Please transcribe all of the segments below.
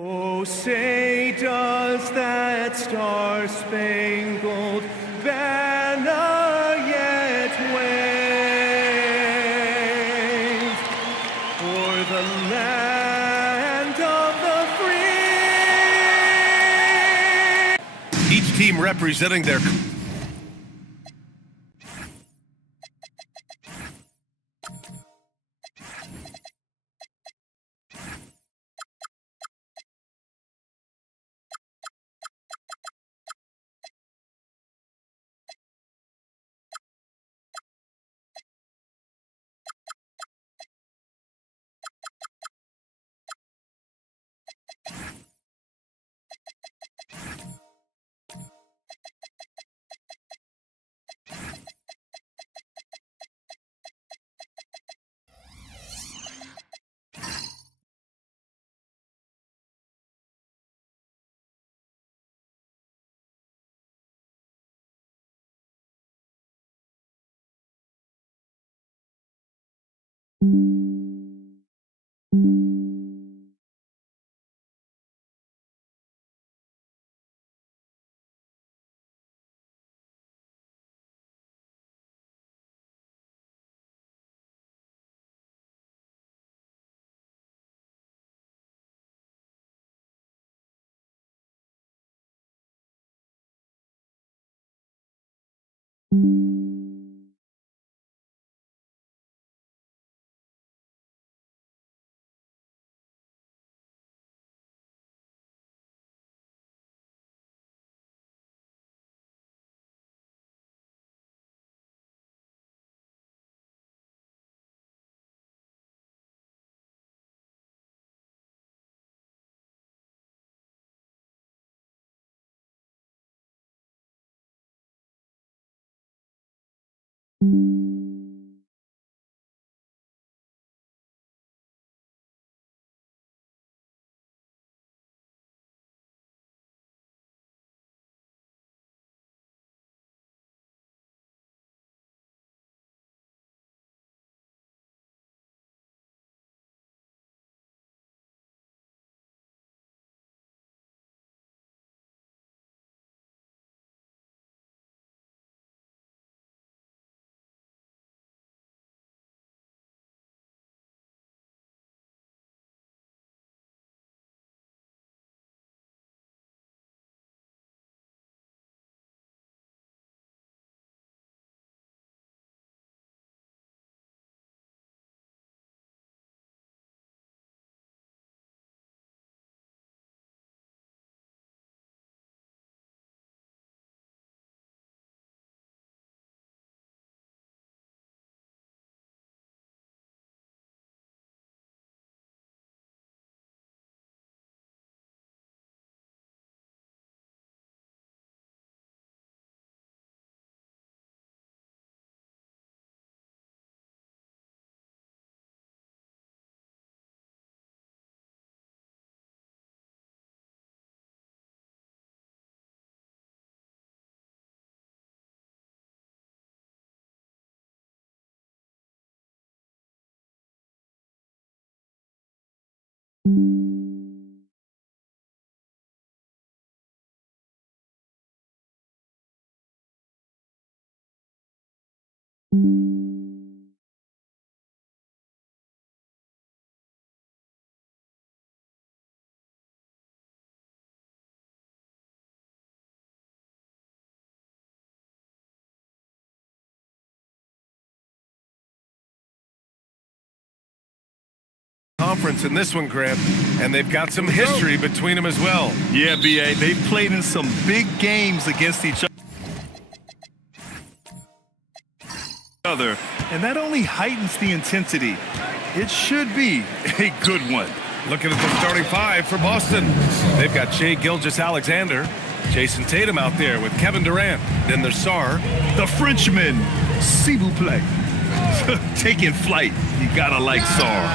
Oh, say does that star-spangled banner yet wave o'er the land of the free? Each team representing their... conference in this one, Grant, and they've got some history between them as well. Yeah, B.A., they've played in some big games against each other, and that only heightens the intensity. It should be a good one. Looking at the starting five for Boston. They've got Shai Gilgeous-Alexander, Jason Tatum out there with Kevin Durant. Then there's Sarr. The Frenchman, s'il vous plaît. Taking flight, you gotta like Sarr.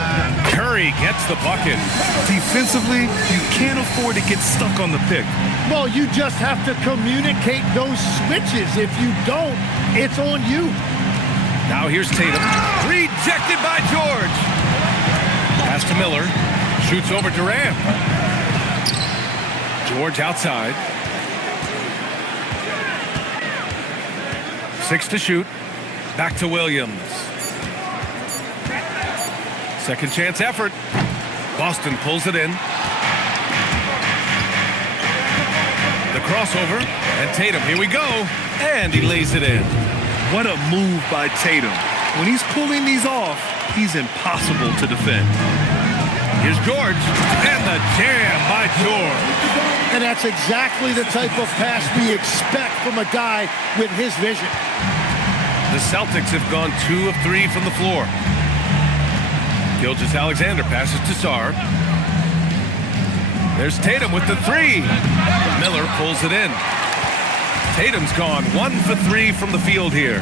Curry gets the bucket. Defensively, you can't afford to get stuck on the pick. Well, you just have to communicate those switches. If you don't, it's on you. Now here's Tatum. Rejected by George. Pass to Miller. Shoots over Durant. George outside. 6 to shoot. Back to Williams. Second chance effort. Boston pulls it in. The crossover. And Tatum, here we go. And he lays it in. What a move by Tatum. When he's pulling these off, he's impossible to defend. Here's George. And the jam by George. And that's exactly the type of pass we expect from a guy with his vision. The Celtics have gone 2 of 3 from the floor. Gilgeous-Alexander passes to Sarr. There's Tatum with the 3. Miller pulls it in. Tatum's gone 1 for 3 from the field here.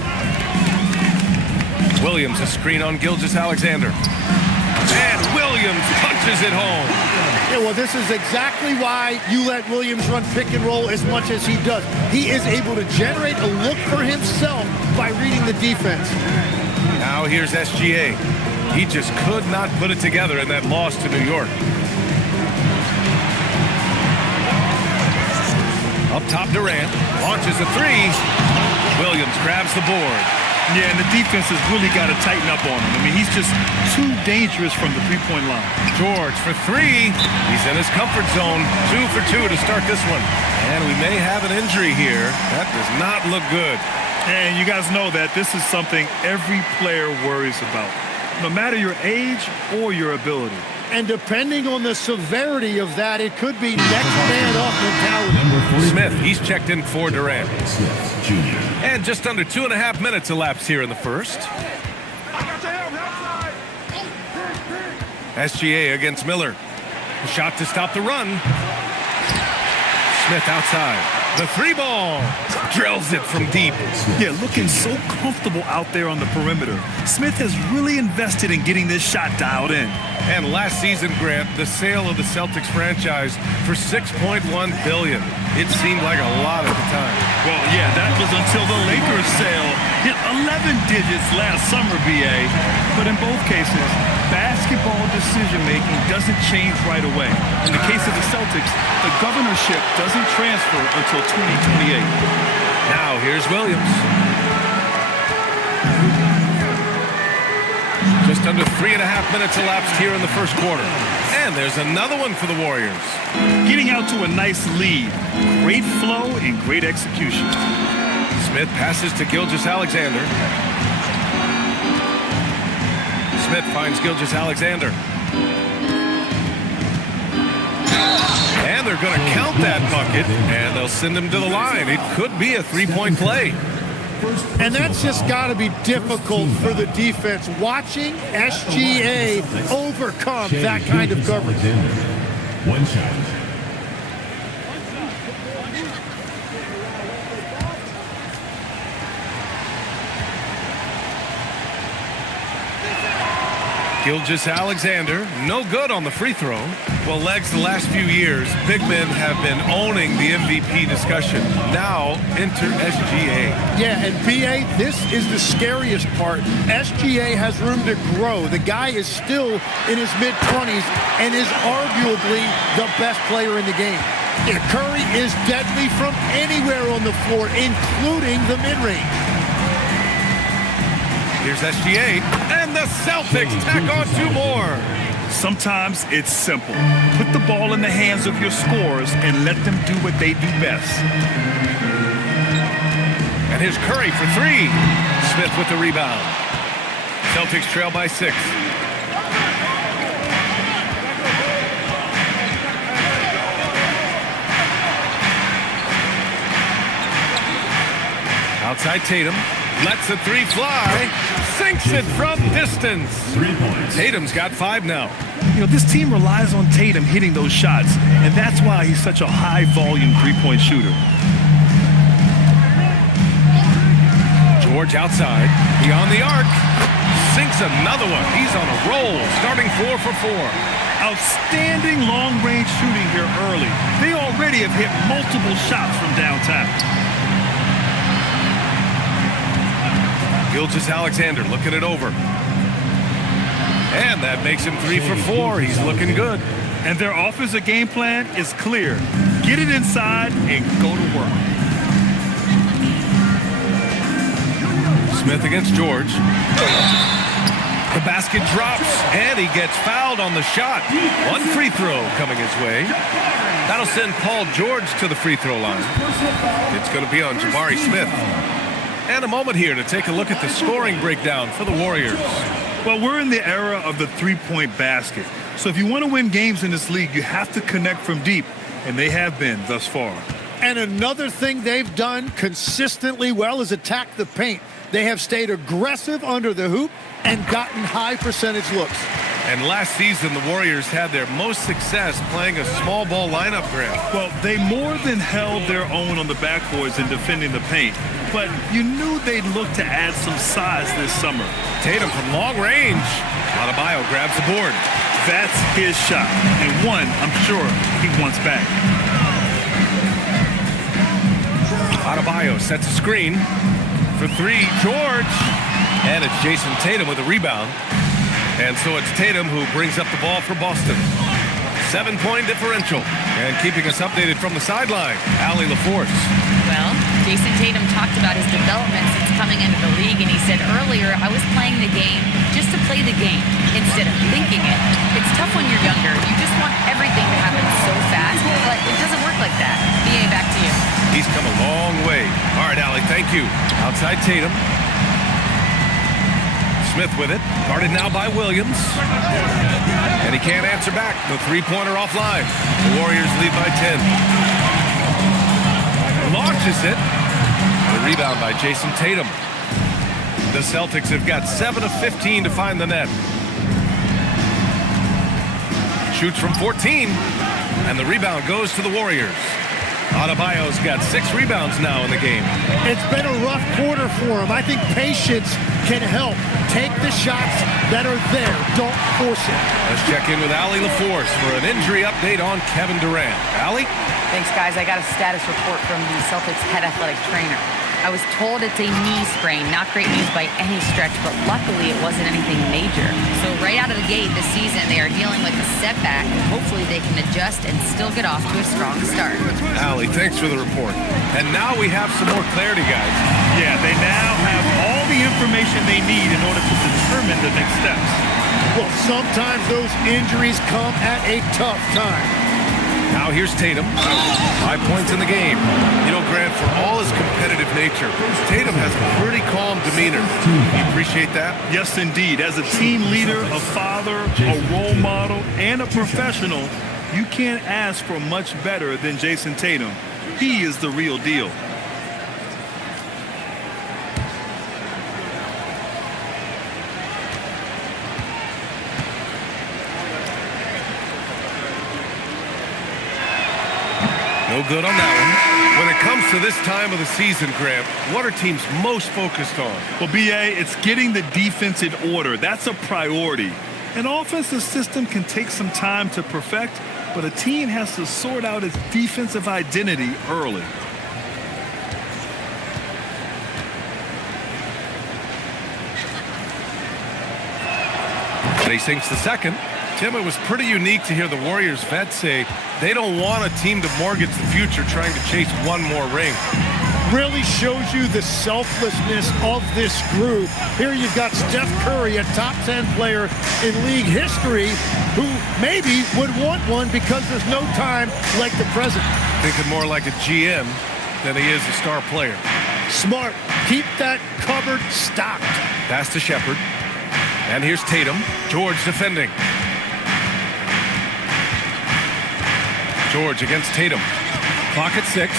Williams a screen on Gilgeous-Alexander. And Williams punches it home. Yeah, well, this is exactly why you let Williams run pick and roll as much as he does. He is able to generate a look for himself by reading the defense. Now here's SGA. He just could not put it together in that loss to New York. Up top, Durant launches a 3. Williams grabs the board. Yeah, and the defense has really got to tighten up on him. I mean, he's just too dangerous from the three-point line. George for 3. He's in his comfort zone. 2 for 2 to start this one. And we may have an injury here. That does not look good. And you guys know that this is something every player worries about, no matter your age or your ability. And depending on the severity of that, it could be next man up mentality. Smith, he's checked in for Durant. And just under 2.5 minutes elapsed here in the first. SGA against Miller. A shot to stop the run. Smith outside. The 3 ball. Drills it from deep. Yeah, looking so comfortable out there on the perimeter. Smith has really invested in getting this shot dialed in. And last season, Grant, the sale of the Celtics franchise for $6.1 billion. It seemed like a lot at the time. Well, yeah, that was until the Lakers sale hit 11 digits last summer, BA. But in both cases, basketball decision-making doesn't change right away. In the case of the Celtics, the governorship doesn't transfer until 2028. Now, here's Williams. Just under 3.5 minutes elapsed here in the first quarter. And there's another one for the Warriors. Getting out to a nice lead. Great flow and great execution. Smith passes to Gilgeous-Alexander. Smith finds Gilgeous-Alexander. And they're going to count that bucket, and they'll send him to the line. It could be a 3-point play. And that's just got to be difficult for the defense. Watching SGA overcome that kind of coverage. One shot. Gilgeous-Alexander, no good on the free throw. Well, Legs, the last few years, big men have been owning the MVP discussion. Now, enter SGA. Yeah, and BA, this is the scariest part. SGA has room to grow. The guy is still in his mid-20s and is arguably the best player in the game. Yeah, Curry is deadly from anywhere on the floor, including the mid-range. Here's SGA, and the Celtics tack on 2 more. Sometimes it's simple. Put the ball in the hands of your scorers and let them do what they do best. And here's Curry for 3. Smith with the rebound. Celtics trail by 6. Outside Tatum. Lets the 3 fly. Sinks it from distance. 3 points. Tatum's got 5 now. You know, this team relies on Tatum hitting those shots, and that's why he's such a high-volume three-point shooter. George outside. Beyond the arc. Sinks another one. He's on a roll. Starting 4 for 4. Outstanding long-range shooting here early. They already have hit multiple shots from downtown. Gilgeous-Alexander looking it over. And that makes him 3 for 4. He's looking good. And their offensive game plan is clear. Get it inside and go to work. Smith against George. The basket drops, and he gets fouled on the shot. One free throw coming his way. That'll send Paul George to the free throw line. It's going to be on Jabari Smith. And a moment here to take a look at the scoring breakdown for the Warriors. Well, we're in the era of the three-point basket. So if you want to win games in this league, you have to connect from deep, and they have been thus far. And another thing they've done consistently well is attack the paint. They have stayed aggressive under the hoop and gotten high percentage looks. And last season, the Warriors had their most success playing a small ball lineup, Graham. Well, they more than held their own on the backboards in defending the paint. But you knew they'd look to add some size this summer. Tatum from long range. Adebayo grabs the board. That's his shot. And one, I'm sure, he wants back. Adebayo sets a screen for three. George. And it's Jason Tatum with a rebound. And so it's Tatum who brings up the ball for Boston. 7-point differential. And keeping us updated from the sideline, Allie LaForce. Well, Jason Tatum talked about his development since coming into the league, and he said earlier, I was playing the game just to play the game instead of thinking it. It's tough when you're younger. You just want everything to happen so fast, but it doesn't work like that. BA, back to you. He's come a long way. All right, Allie, thank you. Outside Tatum. Smith with it. Guarded now by Williams. And he can't answer back. The three-pointer offline. The Warriors lead by 10. Launches it. The rebound by Jason Tatum. The Celtics have got 7 of 15 to find the net. Shoots from 14. And the rebound goes to the Warriors. Adebayo's got 6 rebounds now in the game. It's been a rough quarter for him. I think patience can help. Take the shots that are there. Don't force it. Let's check in with Allie LaForce for an injury update on Kevin Durant. Allie? Thanks, guys. I got a status report from the Celtics head athletic trainer. I was told it's a knee sprain. Not great news by any stretch, but luckily it wasn't anything major. So right out of the gate this season, they are dealing with a setback, and hopefully they can adjust and still get off to a strong start. Allie, thanks for the report. And now we have some more clarity, guys. Yeah, they now have all the information they need in order to determine the next steps. Well, sometimes those injuries come at a tough time. Now here's Tatum. 5 points in the game. You know, Grant, for all his competitive nature, Tatum has a pretty calm demeanor. You appreciate that? Yes, indeed. As a team leader, a father, a role model, and a professional, you can't ask for much better than Jason Tatum. He is the real deal. No good on that one. When it comes to this time of the season, Grant, what are teams most focused on? Well, BA, it's getting the defense in order. That's a priority. An offensive system can take some time to perfect, but a team has to sort out its defensive identity early. And he sinks the second. Tim, it was pretty unique to hear the Warriors vets say they don't want a team to mortgage the future trying to chase one more ring. Really shows you the selflessness of this group. Here you've got Steph Curry, a top 10 player in league history, who maybe would want one because there's no time like the present. Thinking more like a GM than he is a star player. Smart. Keep that cupboard stocked. Pass to Shepard. And here's Tatum. George defending. George against Tatum. Clock at 6.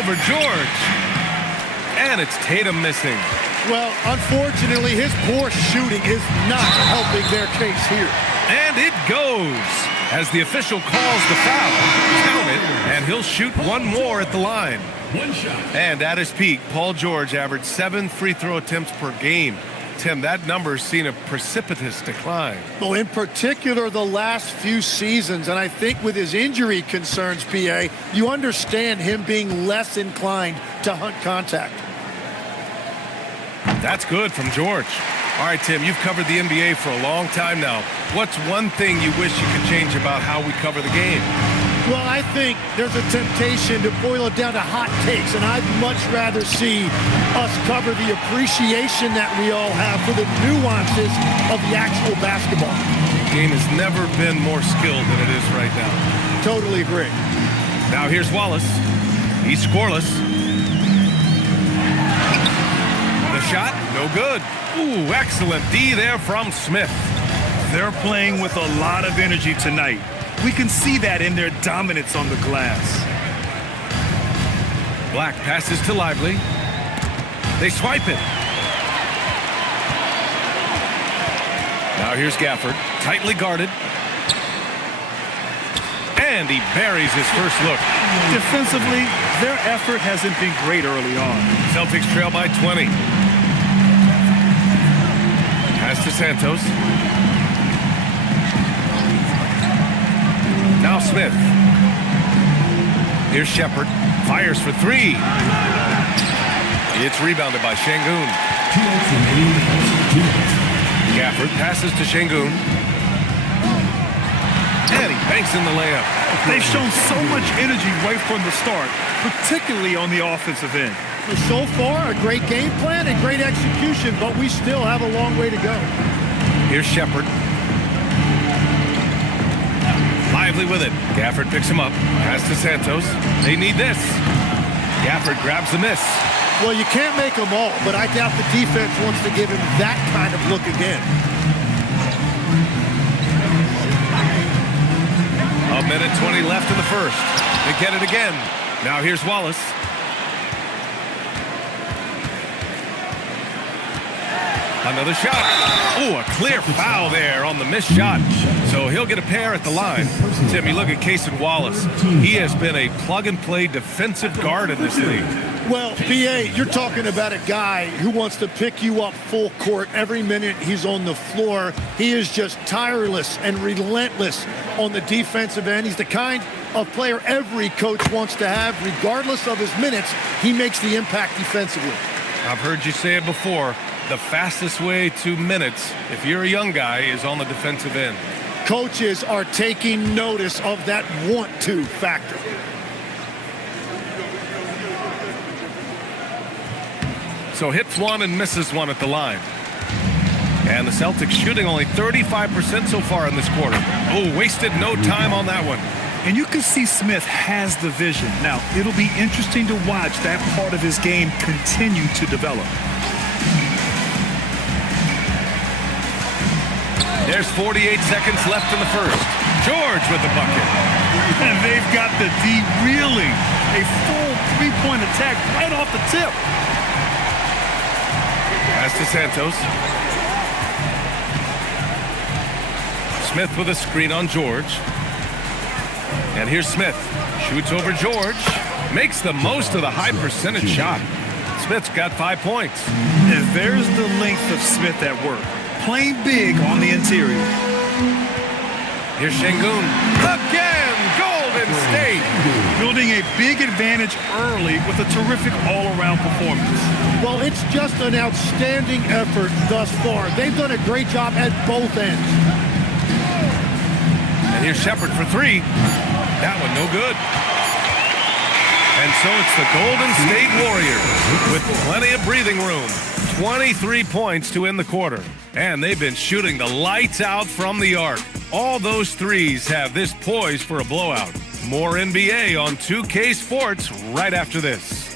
Over George. And it's Tatum missing. Well, unfortunately, his poor shooting is not helping their case here. And it goes as the official calls the foul. Count it, and he'll shoot one more at the line. One shot. And at his peak, Paul George averaged 7 free throw attempts per game. Tim, that number's seen a precipitous decline. Well, in particular, the last few seasons, and I think with his injury concerns, PA, you understand him being less inclined to hunt contact. That's good from George. All right, Tim, you've covered the NBA for a long time now. What's one thing you wish you could change about how we cover the game? Well, I think there's a temptation to boil it down to hot takes, and I'd much rather see us cover the appreciation that we all have for the nuances of the actual basketball. The game has never been more skilled than it is right now. Totally agree. Now here's Wallace. He's scoreless. The shot, no good. Ooh, excellent D there from Smith. They're playing with a lot of energy tonight. We can see that in their dominance on the glass. Black passes to Lively. They swipe it. Now here's Gafford, tightly guarded. And he buries his first look. Defensively, their effort hasn't been great early on. Celtics trail by 20. Pass to Santos. Now Smith. Here's Shepard. Fires for three. It's rebounded by Şengün. Gafford passes to Şengün. And he banks in the layup. They've shown so much energy right from the start, particularly on the offensive end. So far, a great game plan and great execution, but we still have a long way to go. Here's Shepard. Lively with it. Gafford picks him up. Pass to Santos. They need this. Gafford grabs the miss. Well, you can't make them all, but I doubt the defense wants to give him that kind of look again. A minute 20 left in the first. They get it again. Now here's Wallace. Another shot. Oh, a clear foul there on the missed shot. So he'll get a pair at the line. Tim, you look at Cason Wallace. He has been a plug-and-play defensive guard in this league. Well, B.A., you're talking about a guy who wants to pick you up full court every minute he's on the floor. He is just tireless and relentless on the defensive end. He's the kind of player every coach wants to have. Regardless of his minutes, he makes the impact defensively. I've heard you say it before. The fastest way to minutes, if you're a young guy, is on the defensive end. Coaches are taking notice of that want-to factor. So hits one and misses one at the line. And the Celtics shooting only 35% so far in this quarter. Oh, wasted no time on that one. And you can see Smith has the vision. Now, it'll be interesting to watch that part of his game continue to develop. There's 48 seconds left in the first. George with the bucket. And they've got the D reeling. A full three-point attack right off the tip. Pass to Santos. Smith with a screen on George. And here's Smith. Shoots over George. Makes the most of the high percentage shot. Smith's got 5 points. And there's the length of Smith at work. Playing big on the interior. Here's Şengün. Again, Golden State. Building a big advantage early with a terrific all-around performance. Well, it's just an outstanding effort thus far. They've done a great job at both ends. And here's Shepard for three. That one no good. And so it's the Golden State Warriors with plenty of breathing room. 23 points to end the quarter. And they've been shooting the lights out from the arc. All those threes have this poised for a blowout. More NBA on 2K Sports right after this.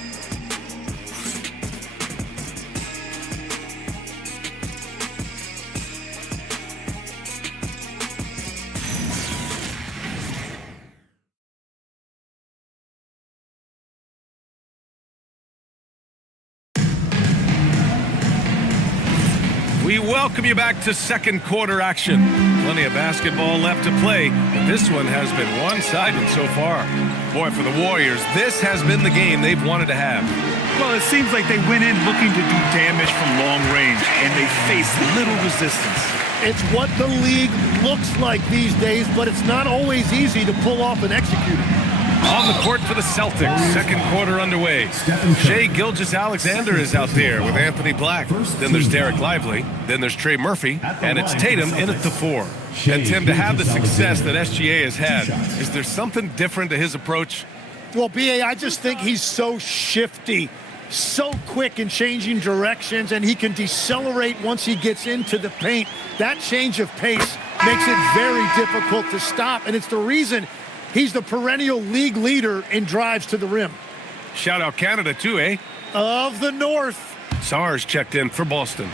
We welcome you back to second quarter action. Plenty of basketball left to play, but this one has been one-sided so far. Boy, for the Warriors, this has been the game they've wanted to have. Well, it seems like they went in looking to do damage from long range, and they faced little resistance. It's what the league looks like these days, but it's not always easy to pull off and execute it. On the court for the Celtics, second quarter underway. Shai Gilgeous-Alexander is out there with Anthony Black. Then there's Derek Lively. Then there's Trey Murphy. And it's Tatum in at the 4. And Tim, to have the success that SGA has had, is there something different to his approach? Well, B.A., I just think he's so shifty, so quick in changing directions, and he can decelerate once he gets into the paint. That change of pace makes it very difficult to stop, and it's the reason he's the perennial league leader in drives to the rim. Shout out Canada too, eh? Of the North. SARS checked in for Boston.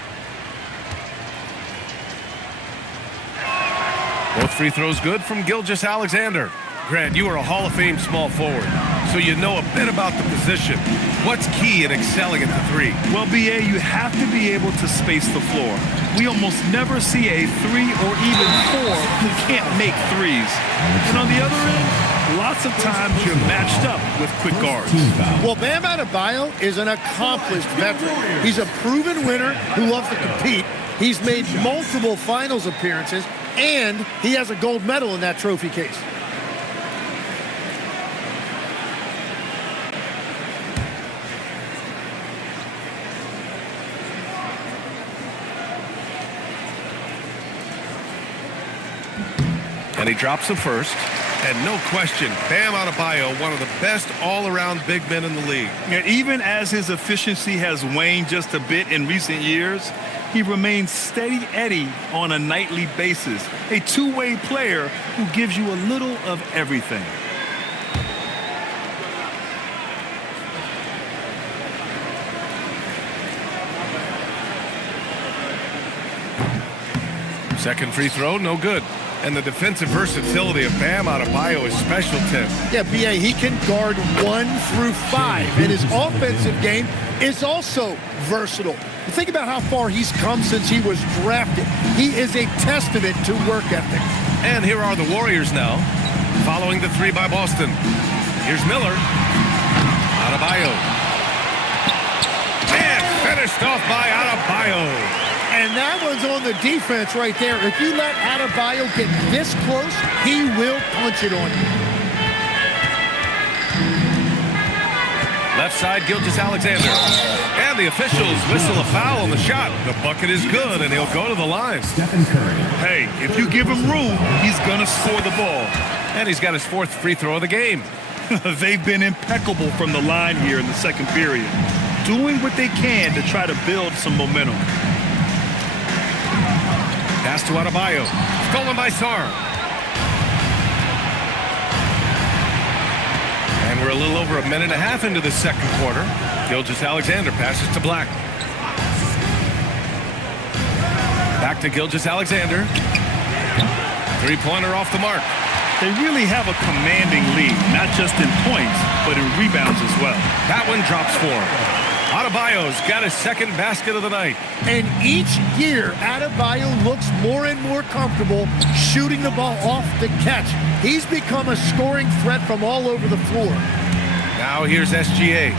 Both free throws good from Gilgeous-Alexander. Grant, you are a Hall of Fame small forward, so you know a bit about the position. What's key in excelling at the 3? Well, B.A., you have to be able to space the floor. We almost never see a 3 or even 4 who can't make threes. And on the other end, lots of times you're matched up with quick guards. Well, Bam Adebayo is an accomplished veteran. He's a proven winner who loves to compete. He's made multiple finals appearances, and he has a gold medal in that trophy case. And he drops the first. And no question, Bam Adebayo, one of the best all-around big men in the league. And even as his efficiency has waned just a bit in recent years, he remains steady Eddie on a nightly basis. A two-way player who gives you a little of everything. Second free throw, no good. And the defensive versatility of Bam Adebayo is special, Tim. Yeah, B.A., he can guard 1 through 5, and his offensive game is also versatile. Think about how far he's come since he was drafted. He is a testament to work ethic. And here are the Warriors now, following the 3 by Boston. Here's Miller. Adebayo. And finished off by Adebayo. And that one's on the defense right there. If you let Adebayo get this close, he will punch it on you. Left side, Gilgeous-Alexander. And the officials whistle a foul on the shot. The bucket is good, and he'll go to the line. Hey, if you give him room, he's going to score the ball. And he's got his 4th free throw of the game. They've been impeccable from the line here in the second period, doing what they can to try to build some momentum. Pass to Adebayo. Stolen by Sarr. And we're a little over a minute and a half into the second quarter. Gilgeous-Alexander passes to Black. Back to Gilgeous-Alexander. Three-pointer off the mark. They really have a commanding lead, not just in points, but in rebounds as well. That one drops for him. Adebayo's got his second basket of the night. And each year, Adebayo looks more and more comfortable shooting the ball off the catch. He's become a scoring threat from all over the floor. Now here's SGA.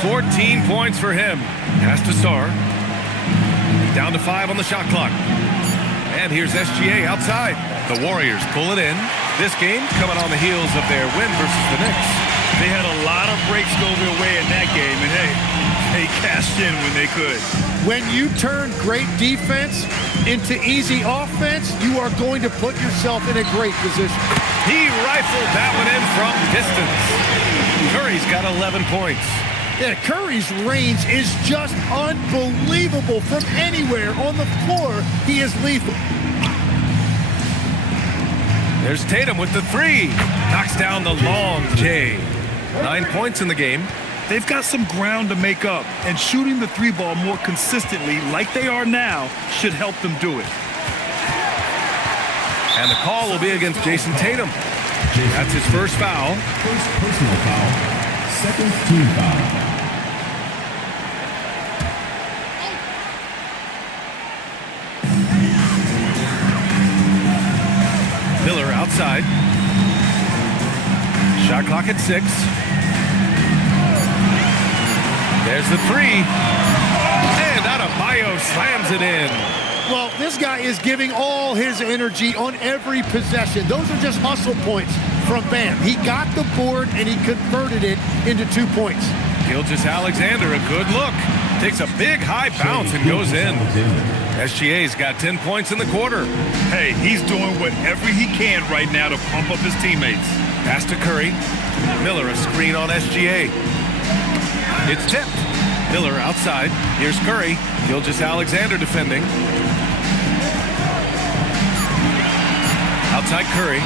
14 points for him. Pass to Sarr. Down to 5 on the shot clock. And here's SGA outside. The Warriors pull it in. This game coming on the heels of their win versus the Knicks. They had a lot of breaks go their way in that game, and hey, they cashed in when they could. When you turn great defense into easy offense, you are going to put yourself in a great position. He rifled that one in from distance. Curry's got 11 points. Yeah, Curry's range is just unbelievable. From anywhere on the floor, he is lethal. There's Tatum with the 3. Knocks down the long J. 9 points in the game. They've got some ground to make up, and shooting the 3-ball more consistently like they are now should help them do it. And the call will be against Jason Tatum. That's his first foul. First personal foul. Second team foul. Miller outside. Shot clock at 6. There's the 3. And Adebayo slams it in. Well, this guy is giving all his energy on every possession. Those are just hustle points. from Bam. He got the board and he converted it into 2 points. Gilgeous-Alexander, a good look. Takes a big high bounce and goes in. SGA's got 10 points in the quarter. Hey, he's doing whatever he can right now to pump up his teammates. Pass to Curry. Miller, a screen on SGA. It's tipped. Miller outside. Here's Curry. Gilgeous-Alexander defending. Outside Curry.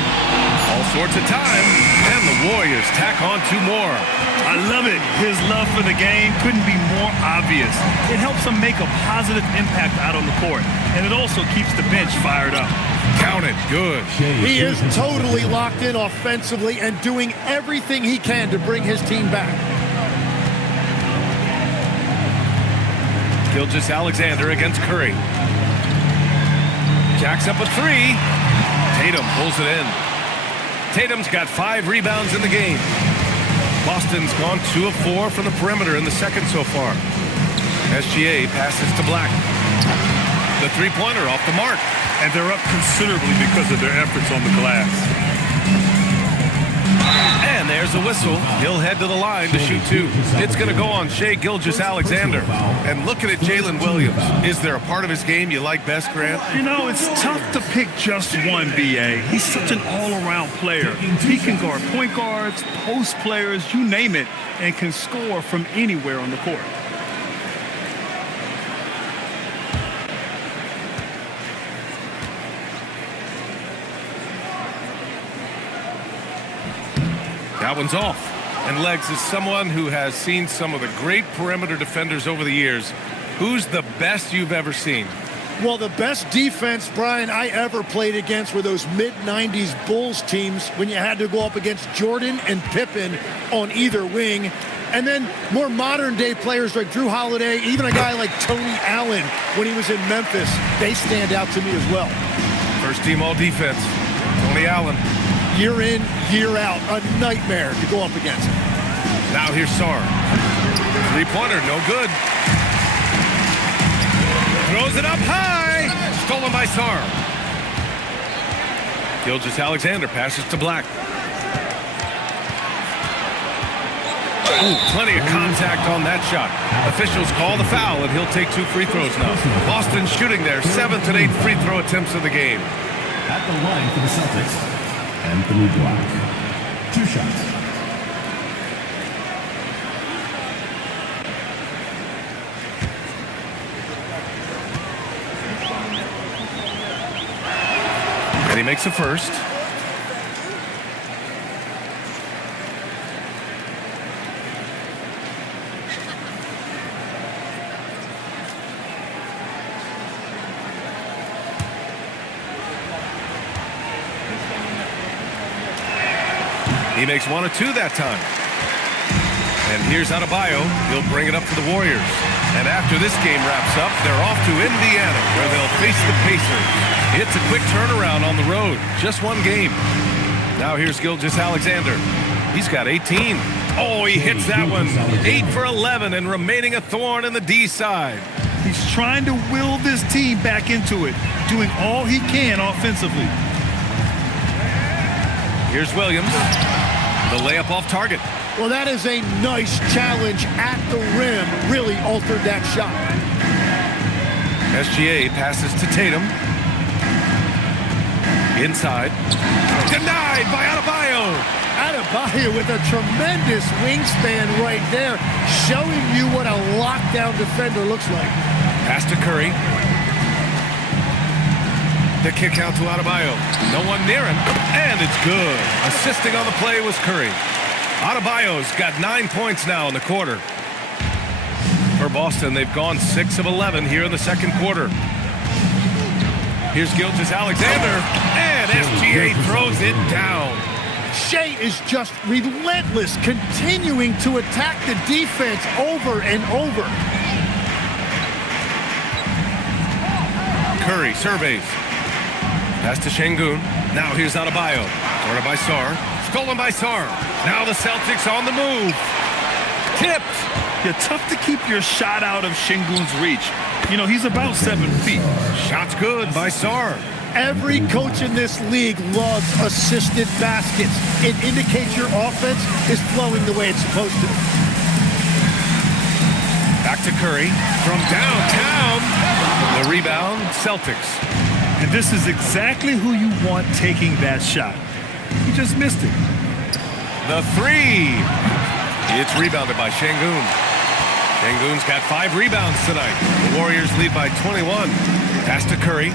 All sorts of time. And the Warriors tack on 2 more. I love it. His love for the game couldn't be more obvious. It helps him make a positive impact out on the court. And it also keeps the bench fired up. Count it. Good. He is totally locked in offensively and doing everything he can to bring his team back. Gilgeous-Alexander against Curry. Jacks up a 3. Tatum pulls it in. Tatum's got 5 rebounds in the game. Boston's gone 2 of 4 from the perimeter in the second so far. SGA passes to Black. The three-pointer off the mark. And they're up considerably because of their efforts on the glass. And there's a whistle. He'll head to the line to shoot 2. It's going to go on Shai Gilgeous-Alexander. And looking at Jalen Williams, is there a part of his game you like best, Grant? You know, it's tough to pick just one, B.A. He's such an all-around player. He can guard point guards, post players, you name it, and can score from anywhere on the court. That one's off. And Legs is someone who has seen some of the great perimeter defenders over the years. Who's the best you've ever seen? Well, the best defense, Brian, I ever played against were those mid-90s Bulls teams when you had to go up against Jordan and Pippen on either wing. And then more modern-day players like Drew Holiday, even a guy like Tony Allen when he was in Memphis, they stand out to me as well. First team all-defense, Tony Allen. Year in, year out, a nightmare to go up against. Now here's Sarr. Three-pointer, no good. Throws it up high. Stolen by Sarr. Gilgeous-Alexander passes to Black. Ooh, plenty of contact on that shot. Officials call the foul, and he'll take 2 free throws now. Boston shooting their 7th and 8th free throw attempts of the game. At the line for the Celtics, Anthony Black. 2 shots. And he makes a first. He makes 1 of 2 that time. And here's Adebayo. He'll bring it up to the Warriors. And after this game wraps up, they're off to Indiana, where they'll face the Pacers. It's a quick turnaround on the road. Just 1 game. Now here's Gilgeous-Alexander. He's got 18. Oh, he hits that one. 8 for 11 and remaining a thorn in the D side. He's trying to will this team back into it, doing all he can offensively. Here's Williams. The layup off target. Well, that is a nice challenge at the rim. Really altered that shot. SGA passes to Tatum. Inside. Denied by Adebayo. Adebayo with a tremendous wingspan right there, showing you what a lockdown defender looks like. Pass to Curry. The kick out to Adebayo. No one near him, and it's good. Assisting on the play was Curry. Adebayo's got 9 points now in the quarter. For Boston, they've gone 6 of 11 here in the second quarter. Here's Gilgeous-Alexander, and SGA throws it down. Shai is just relentless, continuing to attack the defense over and over. Curry surveys. Pass to Şengün. Now here's Adebayo. Corner by Sarr. Stolen by Sarr. Now the Celtics on the move. Tipped. Yeah, tough to keep your shot out of Şengün's reach. You know, he's about 7 feet. Shot's good by Sarr. Every coach in this league loves assisted baskets. It indicates your offense is flowing the way it's supposed to. Back to Curry from downtown. The rebound, Celtics. And this is exactly who you want taking that shot. He just missed it. The three. It's rebounded by Şengün. Şengün's got 5 rebounds tonight. The Warriors lead by 21. Pass to Curry.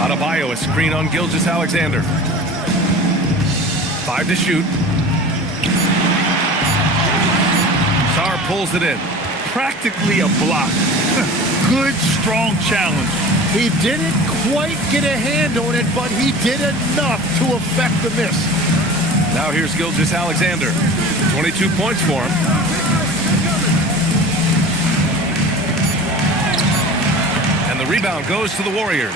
Adebayo, a screen on Gilgeous-Alexander. 5 to shoot. Sarr pulls it in. Practically a block. Good, strong challenge. He didn't quite get a hand on it, but he did enough to affect the miss. Now here's Gilgeous-Alexander. 22 points for him. And the rebound goes to the Warriors.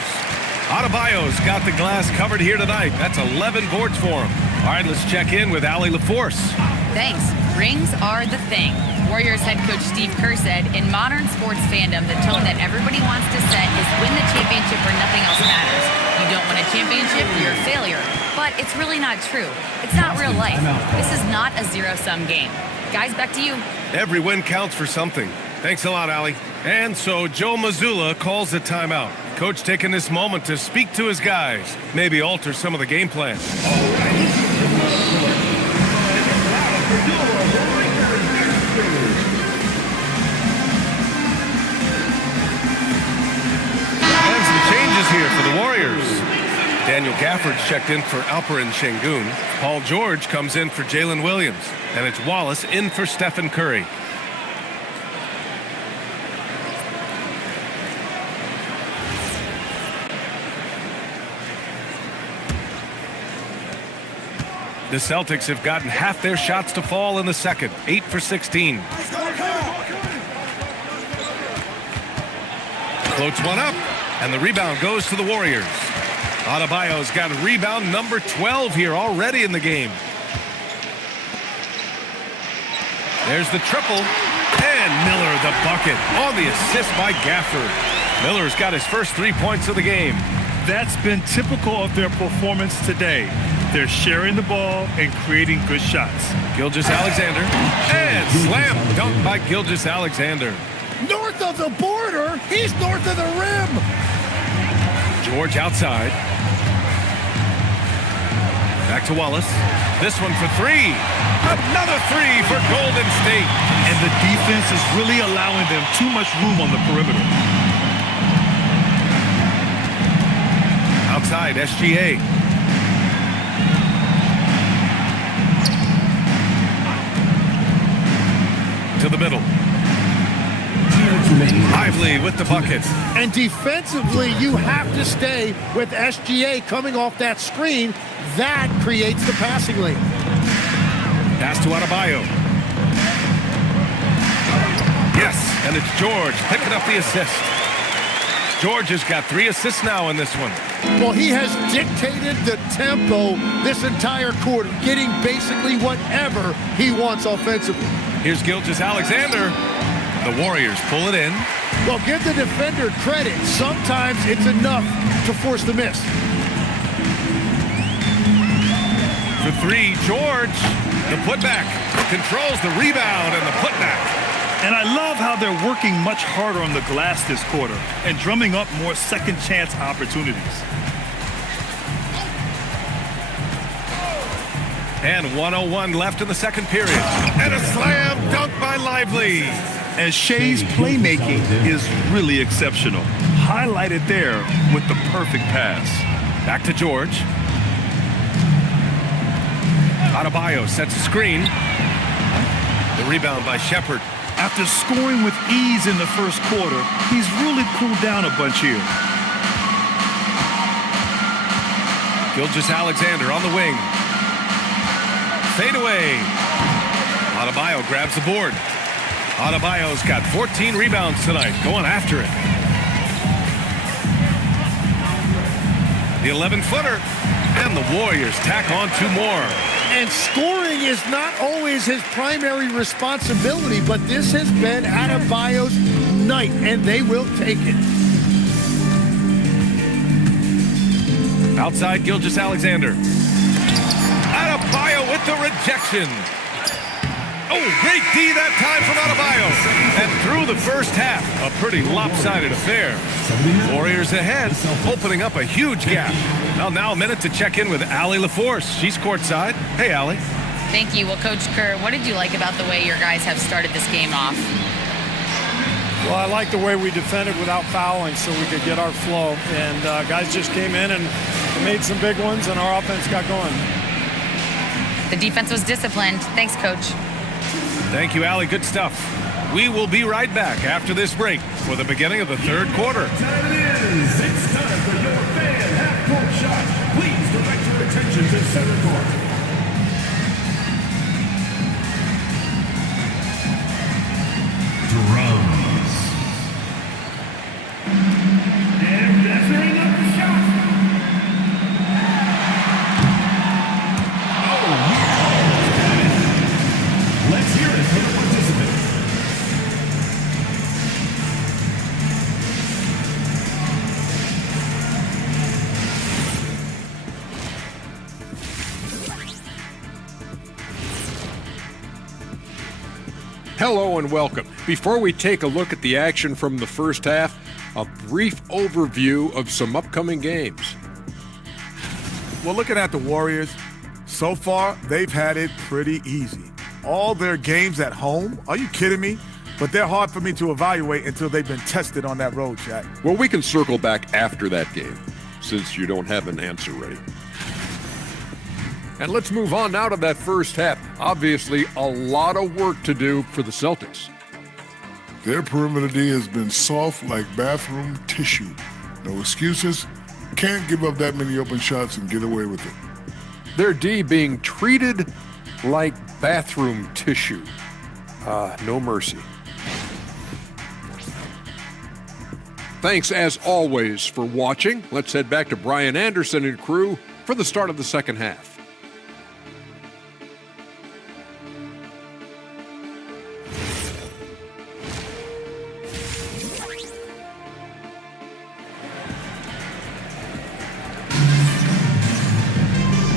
Adebayo's got the glass covered here tonight. That's 11 boards for him. All right, let's check in with Allie LaForce. Thanks. Rings are the thing. Warriors head coach Steve Kerr said, in modern sports fandom, the tone that everybody wants to set is win the championship or nothing else matters. You don't win a championship, you're a failure. But it's really not true. It's not real life. This is not a zero-sum game. Guys, back to you. Every win counts for something. Thanks a lot, Allie. And so Joe Mazzulla calls the timeout. Coach taking this moment to speak to his guys, maybe alter some of the game plan. And some changes here for the Warriors. Daniel Gafford's checked in for Alperen Şengün. Paul George comes in for Jalen Williams. And it's Wallace in for Stephen Curry. The Celtics have gotten half their shots to fall in the second, 8 for 16. Floats one up, and the rebound goes to the Warriors. Adebayo's got rebound number 12 here already in the game. There's the triple, and Miller the bucket on the assist by Gafford. Miller's got his first 3 points of the game. That's been typical of their performance today. They're sharing the ball and creating good shots. Gilgeous-Alexander, and slam dunk by Gilgeous-Alexander. North of the border, he's north of the rim. George outside. Back to Wallace. This one for 3. Another 3 for Golden State. And the defense is really allowing them too much room on the perimeter. Outside, SGA. To the middle. Lively with the bucket. And defensively, you have to stay with SGA coming off that screen. That creates the passing lane. Pass to Adebayo. Yes, and it's George picking up the assist. George has got 3 assists now in this one. Well, he has dictated the tempo this entire quarter, getting basically whatever he wants offensively. Here's Gilgeous-Alexander. The Warriors pull it in. Well, give the defender credit. Sometimes it's enough to force the miss. For 3, George. The putback. Controls the rebound and the putback. And I love how they're working much harder on the glass this quarter and drumming up more second chance opportunities. And 1:01 left in the second period. And a slam dunk by Lively. And Shea's playmaking is really exceptional. Highlighted there with the perfect pass. Back to George. Adebayo sets a screen. The rebound by Shepherd. After scoring with ease in the first quarter, he's really cooled down a bunch here. Gilgeous-Alexander on the wing. Fade away. Adebayo grabs the board. Adebayo's got 14 rebounds tonight, going after it. The 11-footer, and the Warriors tack on 2 more. And scoring is not always his primary responsibility, but this has been Adebayo's night, and they will take it. Outside Gilgeous-Alexander. Adebayo with the rejection. Oh, great D that time from Adebayo. And through the first half, a pretty lopsided affair. Warriors ahead, opening up a huge gap. Well, now a minute to check in with Allie LaForce. She's courtside. Hey, Allie. Thank you. Well, Coach Kerr, what did you like about the way your guys have started this game off? Well, I like the way we defended without fouling so we could get our flow. And guys just came in and made some big ones, and our offense got going. The defense was disciplined. Thanks, Coach. Thank you, Allie. Good stuff. We will be right back after this break for the beginning of the third quarter. Time it is. It's time for your fan half-court shot. Please direct your attention to center court. Drums. And measuring up the shot. Let's hear it for the participant. Hello and welcome. Before we take a look at the action from the first half, a brief overview of some upcoming games. Well, looking at the Warriors, so far, they've had it pretty easy. All their games at home, are you kidding me? But they're hard for me to evaluate until they've been tested on that road, Jack. Well, we can circle back after that game, since you don't have an answer ready. And let's move on now to that first half. Obviously, a lot of work to do for the Celtics. Their perimeter D has been soft like bathroom tissue. No excuses. Can't give up that many open shots and get away with it. Their D being treated like bathroom tissue. No mercy. Thanks, as always, for watching. Let's head back to Brian Anderson and crew for the start of the second half.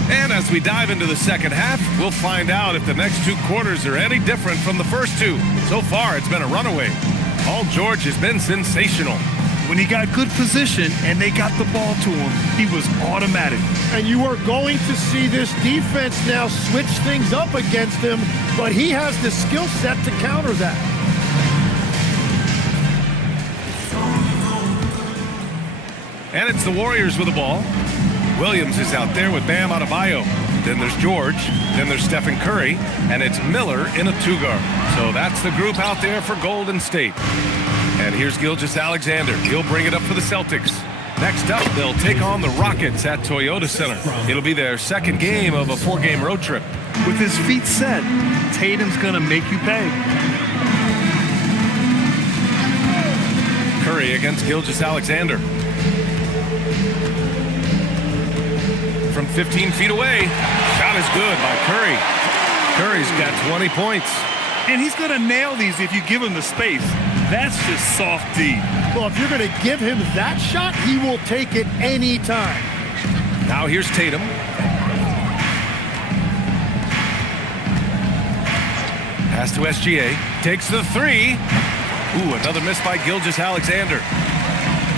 And as we dive into the second half, we'll find out if the next two quarters are any different from the first two. So far, it's been a runaway. Paul George has been sensational. When he got good position and they got the ball to him, he was automatic. And you are going to see this defense now switch things up against him, but he has the skill set to counter that. And it's the Warriors with the ball. Williams is out there with Bam Adebayo. Then there's George. Then there's Stephen Curry. And it's Miller in a two-guard. So that's the group out there for Golden State. And here's Gilgeous-Alexander. He'll bring it up for the Celtics. Next up, they'll take on the Rockets at Toyota Center. It'll be their second game of a four-game road trip. With his feet set, Tatum's going to make you pay. Curry against Gilgeous-Alexander. From 15 feet away, shot is good by Curry. Curry's got 20 points. And he's going to nail these if you give him the space. That's just soft D. Well, if you're going to give him that shot, he will take it any time. Now here's Tatum. Pass to SGA. Takes the three. Ooh, another miss by Gilgeous-Alexander.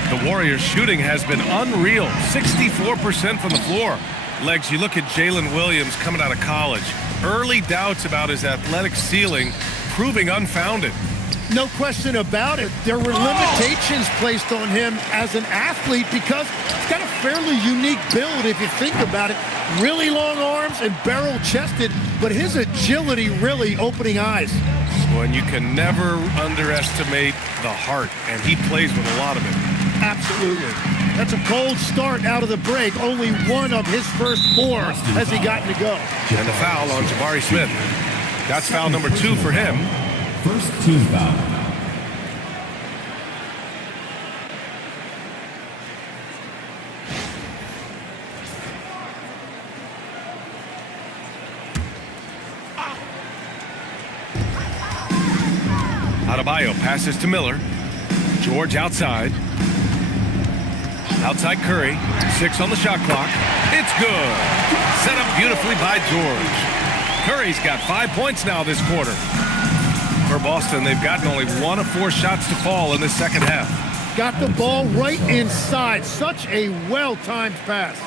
The Warriors' shooting has been unreal. 64% from the floor. Legs, you look at Jalen Williams coming out of college. Early doubts about his athletic ceiling proving unfounded. No question about it. There were limitations placed on him as an athlete because he's got a fairly unique build if you think about it. Really long arms and barrel-chested, but his agility really opening eyes. Well, and you can never underestimate the heart, and he plays with a lot of it. Absolutely. That's a cold start out of the break. Only one of his first four has he gotten to go. And the foul on Jabari Smith. That's foul number 2 for him. First team foul. Adebayo passes to Miller. George outside. Outside Curry. 6 on the shot clock. It's good. Set up beautifully by George. Curry's got 5 points now this quarter. For Boston, they've gotten only 1 of 4 shots to fall in the second half. Got the ball right inside. Such a well-timed pass.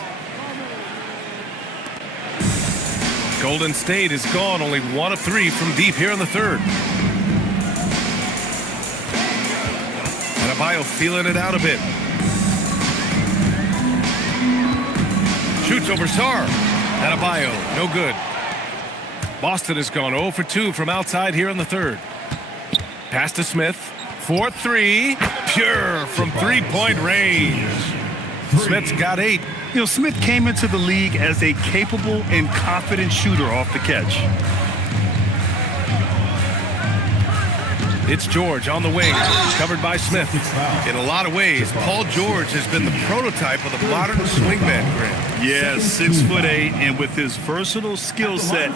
Golden State is gone only 1 of 3 from deep here in the third. Adebayo feeling it out a bit. Shoots over Sarr. Adebayo, no good. Boston has gone 0 for 2 from outside here in the third. Pass to Smith. 4-3. Pure from three-point range. Smith's got 8. You know, Smith came into the league as a capable and confident shooter off the catch. It's George on the wing, covered by Smith. In a lot of ways, Paul George has been the prototype of the modern swingman, Grant. Yeah, 6'8", and with his versatile skill set,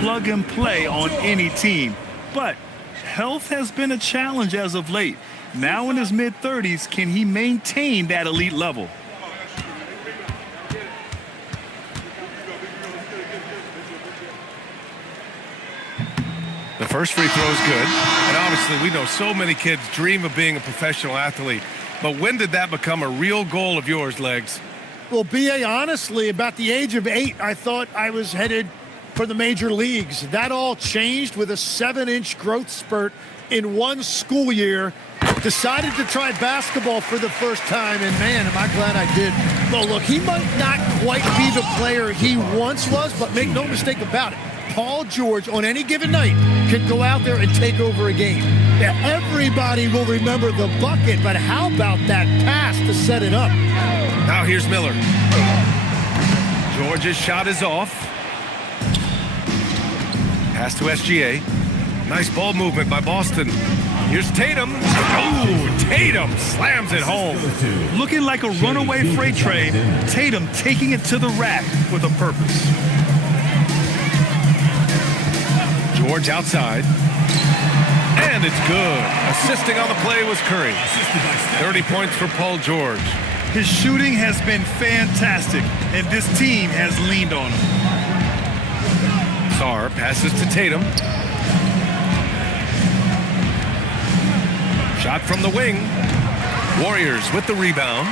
plug and play on any team. But health has been a challenge as of late. Now in his mid-30s, can he maintain that elite level? The first free throw is good. And obviously, we know so many kids dream of being a professional athlete. But when did that become a real goal of yours, Legs? Well, B.A., honestly, about the age of 8, I thought I was headed for the major leagues. That all changed with a 7-inch growth spurt in one school year. Decided to try basketball for the first time, and man, am I glad I did. Well, look, he might not quite be the player he once was, but make no mistake about it. Paul George, on any given night, can go out there and take over a game. Yeah, everybody will remember the bucket, but how about that pass to set it up? Now here's Miller. George's shot is off. Pass to SGA. Nice ball movement by Boston. Here's Tatum. Oh, Tatum slams it home. Looking like a runaway freight train, Tatum taking it to the rack with a purpose. George outside. And it's good. Assisting on the play was Curry. 30 points for Paul George. His shooting has been fantastic, and this team has leaned on him. Sarr passes to Tatum. Shot from the wing. Warriors with the rebound.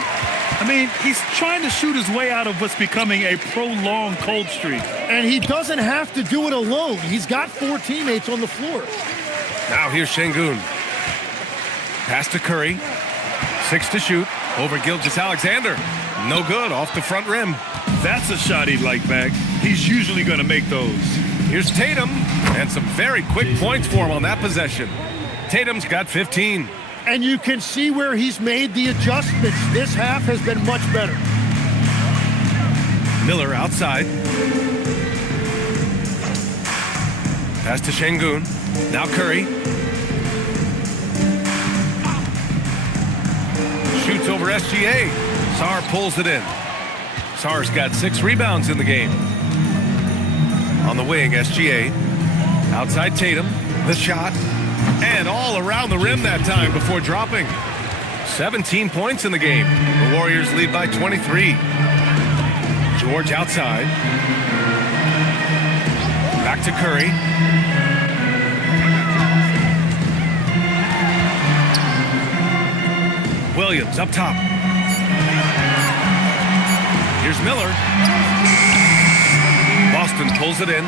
I mean, he's trying to shoot his way out of what's becoming a prolonged cold streak. And he doesn't have to do it alone. He's got 4 teammates on the floor. Now here's Şengün. Pass to Curry. 6 to shoot. Over Gilgeous-Alexander. No good. Off the front rim. That's a shot he'd like back. He's usually going to make those. Here's Tatum. And some very quick points for him on that possession. Tatum's got 15. And you can see where he's made the adjustments. This half has been much better. Miller outside. Pass to Şengün. Now Curry. Shoots over SGA. Sarr pulls it in. Sarr's got 6 rebounds in the game. On the wing, SGA. Outside Tatum. The shot. And all around the rim that time before dropping. 17 points in the game. The Warriors lead by 23. George outside. Back to Curry. Williams up top. Here's Miller. Boston pulls it in.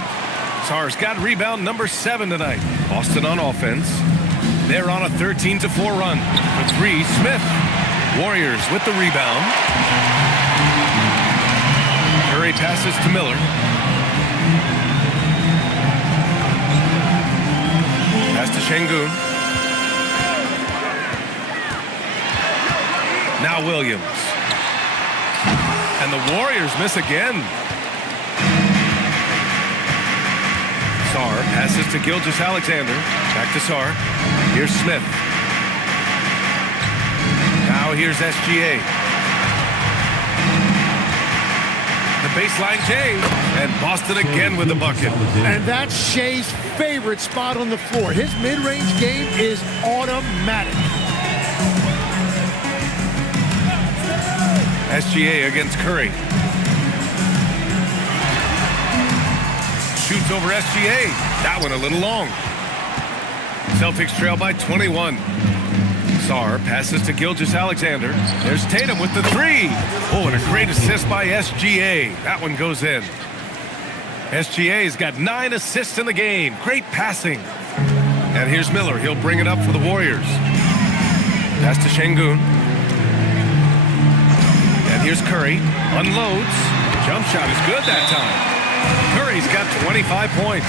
Sarr's got rebound number 7 tonight. Boston on offense. They're on a 13-4 run. For 3, Smith. Warriors with the rebound. Curry passes to Miller. Pass to Şengün. Now Williams. And the Warriors miss again. Sarr passes to Gilgeous-Alexander. Back to Sarr. Here's Smith. Now here's SGA. The baseline Jay. And Boston again with the bucket. And that's Shea's favorite spot on the floor. His mid-range game is automatic. SGA against Curry. Shoots over SGA. That one a little long. Celtics trail by 21. Sarr passes to Gilgeous-Alexander. There's Tatum with the three. Oh, and a great assist by SGA. That one goes in. SGA's got 9 assists in the game. Great passing. And here's Miller. He'll bring it up for the Warriors. Pass to Şengün. And here's Curry. Unloads. Jump shot is good that time. Curry's got 25 points.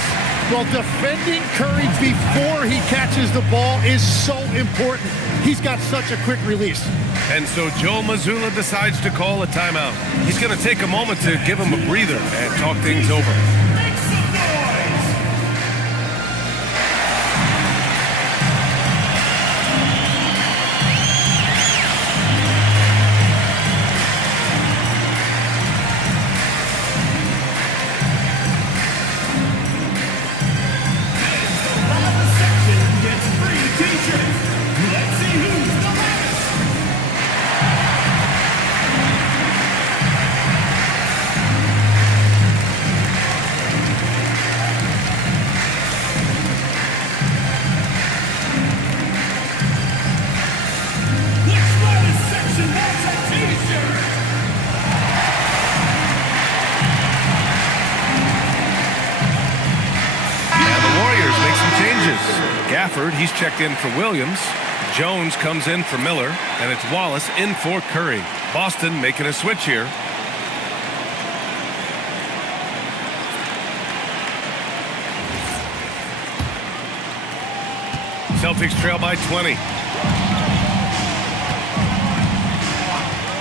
Well, defending Curry before he catches the ball is so important. He's got such a quick release. And so Joe Mazzulla decides to call a timeout. He's going to take a moment to give him a breather and talk things over. Make some noise! Gafford, he's checked in for Williams. Jones comes in for Miller, and it's Wallace in for Curry. Boston making a switch here. Celtics trail by 20.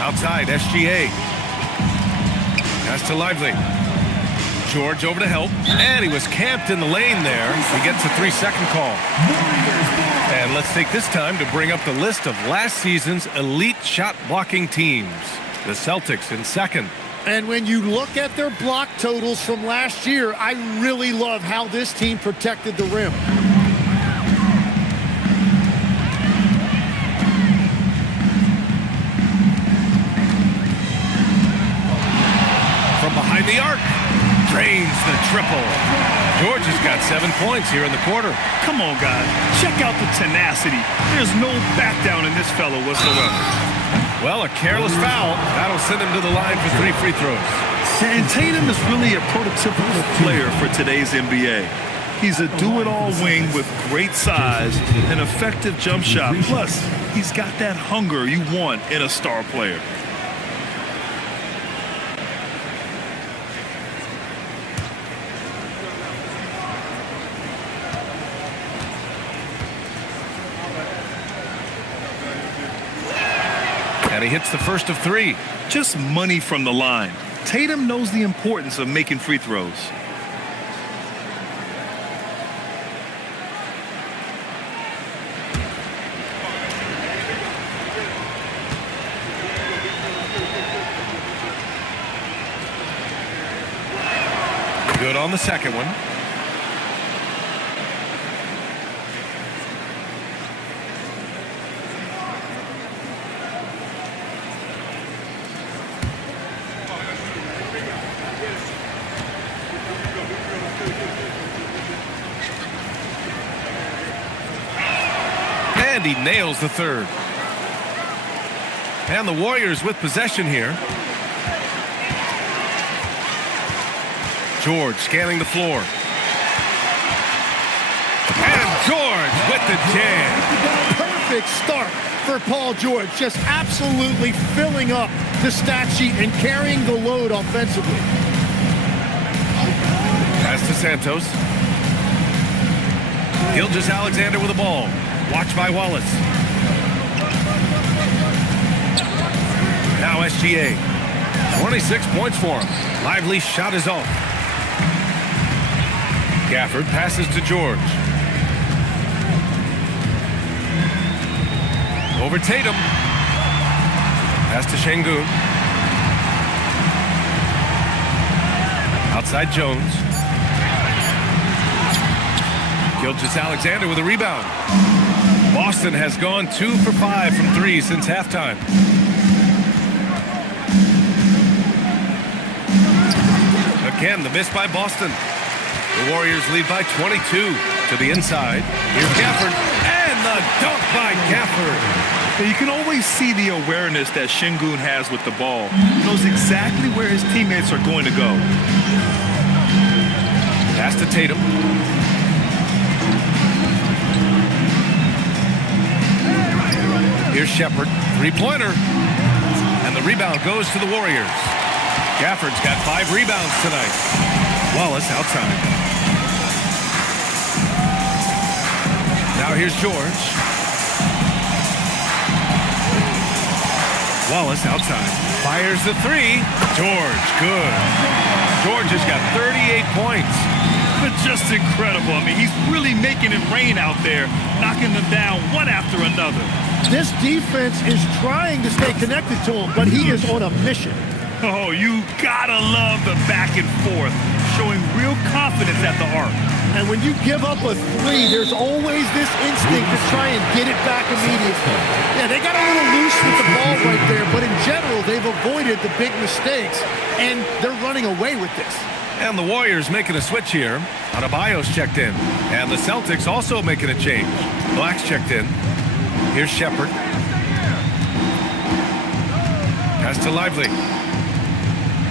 Outside, SGA. Pass to Lively. George over to help, and he was camped in the lane there. He gets a 3-second call. And let's take this time to bring up the list of last season's elite shot blocking teams. The Celtics in second. And when you look at their block totals from last year, I really love how this team protected the rim. From behind the arc. Drains the triple. George has got 7 points here in the quarter. Come on, guys. Check out the tenacity. There's no back down in this fellow whatsoever. Well, a careless foul. That'll send him to the line for 3 free throws. And Tatum is really a prototypical player for today's NBA. He's a do-it-all wing with great size, an effective jump shot. Plus, he's got that hunger you want in a star player. And he hits the first of 3. Just money from the line. Tatum knows the importance of making free throws. Good on the second one. And he nails the third. And the Warriors with possession here. George scanning the floor. And George with the jam. Perfect start for Paul George. Just absolutely filling up the stat sheet and carrying the load offensively. Pass to Santos. Gilgeous-Alexander with the ball. Watched by Wallace. Now SGA. 26 points for him. Lively shot is off. Gafford passes to George. Over Tatum. Pass to Şengün. Outside Jones. Gilgeous-Alexander with a rebound. Boston has gone 2 for 5 from 3 since halftime. Again, the miss by Boston. The Warriors lead by 22 to the inside. Here's Gafford, and the dunk by Gafford. You can always see the awareness that Şengün has with the ball. He knows exactly where his teammates are going to go. Pass to Tatum. Here's Shepherd, three-pointer. And the rebound goes to the Warriors. Gafford's got 5 rebounds tonight. Wallace outside. Now here's George. Wallace outside. Fires the 3. George, good. George has got 38 points. But just incredible. I mean, he's really making it rain out there, knocking them down one after another. This defense is trying to stay connected to him, but he is on a mission. Oh, you gotta love the back and forth, showing real confidence at the arc. And when you give up a 3, there's always this instinct to try and get it back immediately. Yeah, they got a little loose with the ball right there, but in general, they've avoided the big mistakes, and they're running away with this. And the Warriors making a switch here. Adebayo's checked in. And the Celtics also making a change. Black's checked in. Here's Shepherd. Pass to Lively.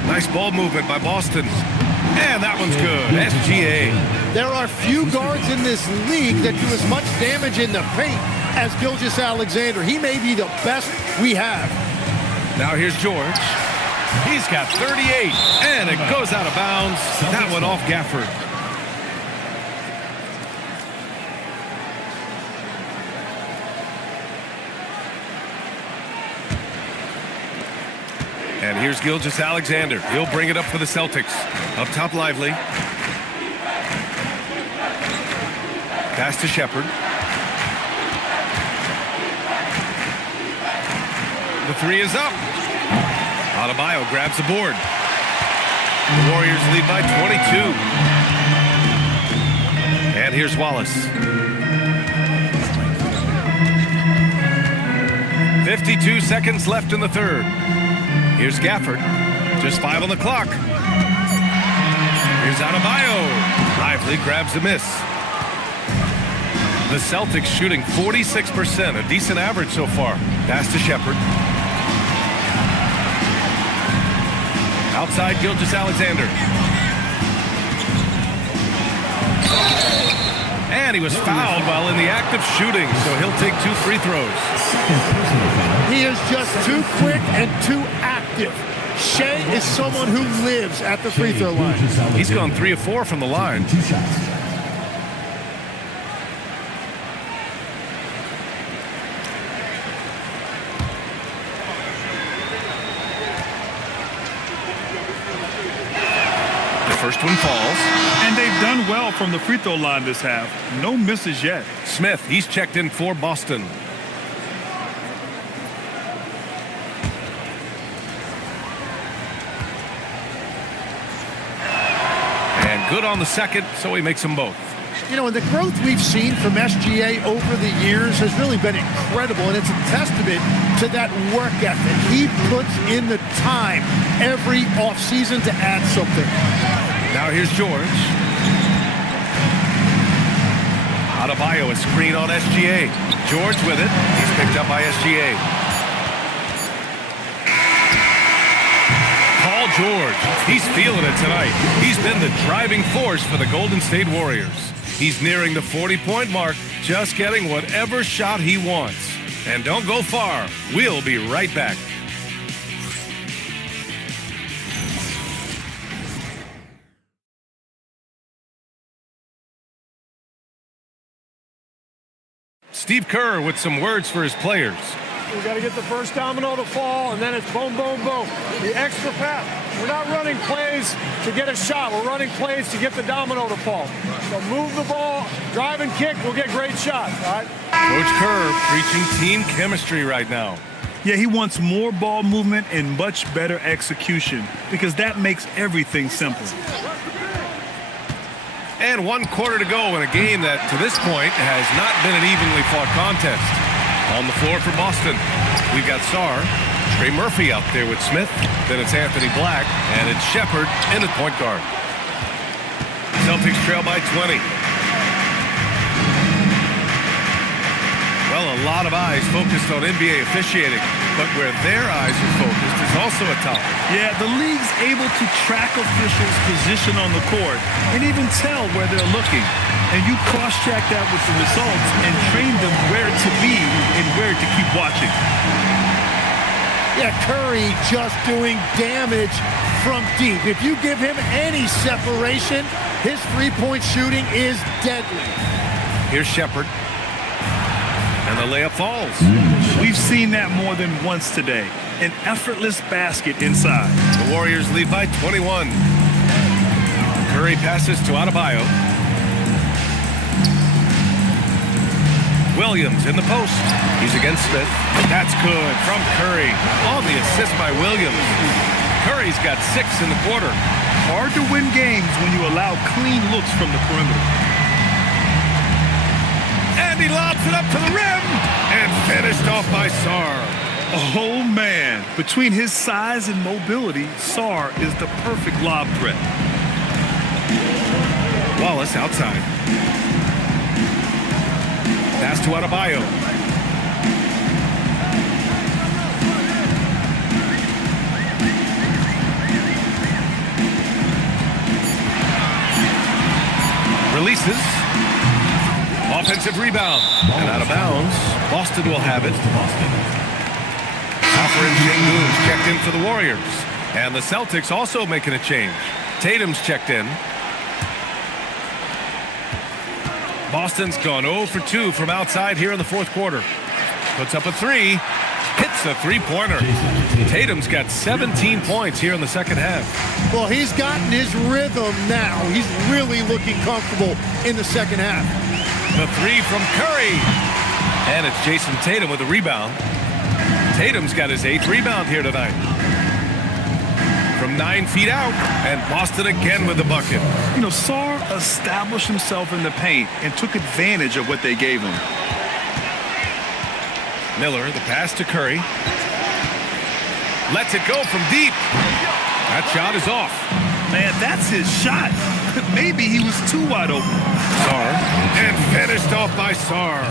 Nice ball movement by Boston. And that one's good. SGA. There are few guards in this league that do as much damage in the paint as Gilgeous-Alexander. He may be the best we have. Now here's George. He's got 38, and it goes out of bounds. That one off Gafford. And here's Gilgeous-Alexander. He'll bring it up for the Celtics. Up top, Lively. Pass to Shepherd. The 3 is up. Adebayo grabs the board. The Warriors lead by 22. And here's Wallace. 52 seconds left in the third. Here's Gafford. Just 5 on the clock. Here's Adebayo. Lively grabs the miss. The Celtics shooting 46%, a decent average so far. Pass to Shepherd. Outside, Gilgeous-Alexander. And he was fouled while in the act of shooting, so he'll take 2 free throws. He is just too quick and too active. Shea is someone who lives at the free throw line. He's gone 3 of 4 from the line. 2 shots. First one falls. And they've done well from the free throw line this half. No misses yet. Smith, he's checked in for Boston. And good on the second, so he makes them both. You know, and the growth we've seen from SGA over the years has really been incredible, and it's a testament to that work ethic. He puts in the time every offseason to add something. Now here's George. Adebayo, a screen on SGA. George with it. He's picked up by SGA. Paul George, he's feeling it tonight. He's been the driving force for the Golden State Warriors. He's nearing the 40-point mark, just getting whatever shot he wants. And don't go far. We'll be right back. Steve Kerr with some words for his players. We got to get the first domino to fall, and then it's boom, boom, boom. The extra pass. We're not running plays to get a shot. We're running plays to get the domino to fall. So move the ball, drive and kick, we'll get great shots, all right? Coach Kerr preaching team chemistry right now. Yeah, he wants more ball movement and much better execution because that makes everything simple. And 1 quarter to go in a game that, to this point, has not been an evenly fought contest. On the floor for Boston, we've got Sarr, Trey Murphy out there with Smith. Then it's Anthony Black, and it's Shepard in at point guard. Celtics trail by 20. Well, a lot of eyes focused on NBA officiating, but where their eyes are focused is also a topic. Yeah, the league's able to track officials' position on the court and even tell where they're looking. And you cross-check that with the results and train them where to be and where to keep watching. Yeah, Curry just doing damage from deep. If you give him any separation, his three-point shooting is deadly. Here's Shepard. And the layup falls. We've seen that more than once today. An effortless basket inside. The Warriors lead by 21. Curry passes to Adebayo. Williams in the post. He's against Smith. That's good from Curry. On the assist by Williams. Curry's got 6 in the quarter. Hard to win games when you allow clean looks from the perimeter. And he lobs it up to the rim. And finished off by Sarr. Oh, man. Between his size and mobility, Sarr is the perfect lob threat. Wallace outside. Pass to Adebayo. Releases. Offensive rebound. And out of bounds. Boston will have it. Hopper and Şengün's checked in for the Warriors. And the Celtics also making a change. Tatum's checked in. Boston's gone 0 for 2 from outside here in the fourth quarter. Puts up a 3. Hits a three-pointer. Tatum's got 17 points here in the second half. Well, he's gotten his rhythm now. He's really looking comfortable in the second half. The 3 from Curry. And it's Jason Tatum with a rebound. Tatum's got his 8th rebound here tonight. From 9 feet out, and Boston again with the bucket. You know, Sarr established himself in the paint and took advantage of what they gave him. Miller, the pass to Curry. Lets it go from deep. That shot is off. Man, that's his shot. Maybe he was too wide open. Sarr, and finished off by Sarr.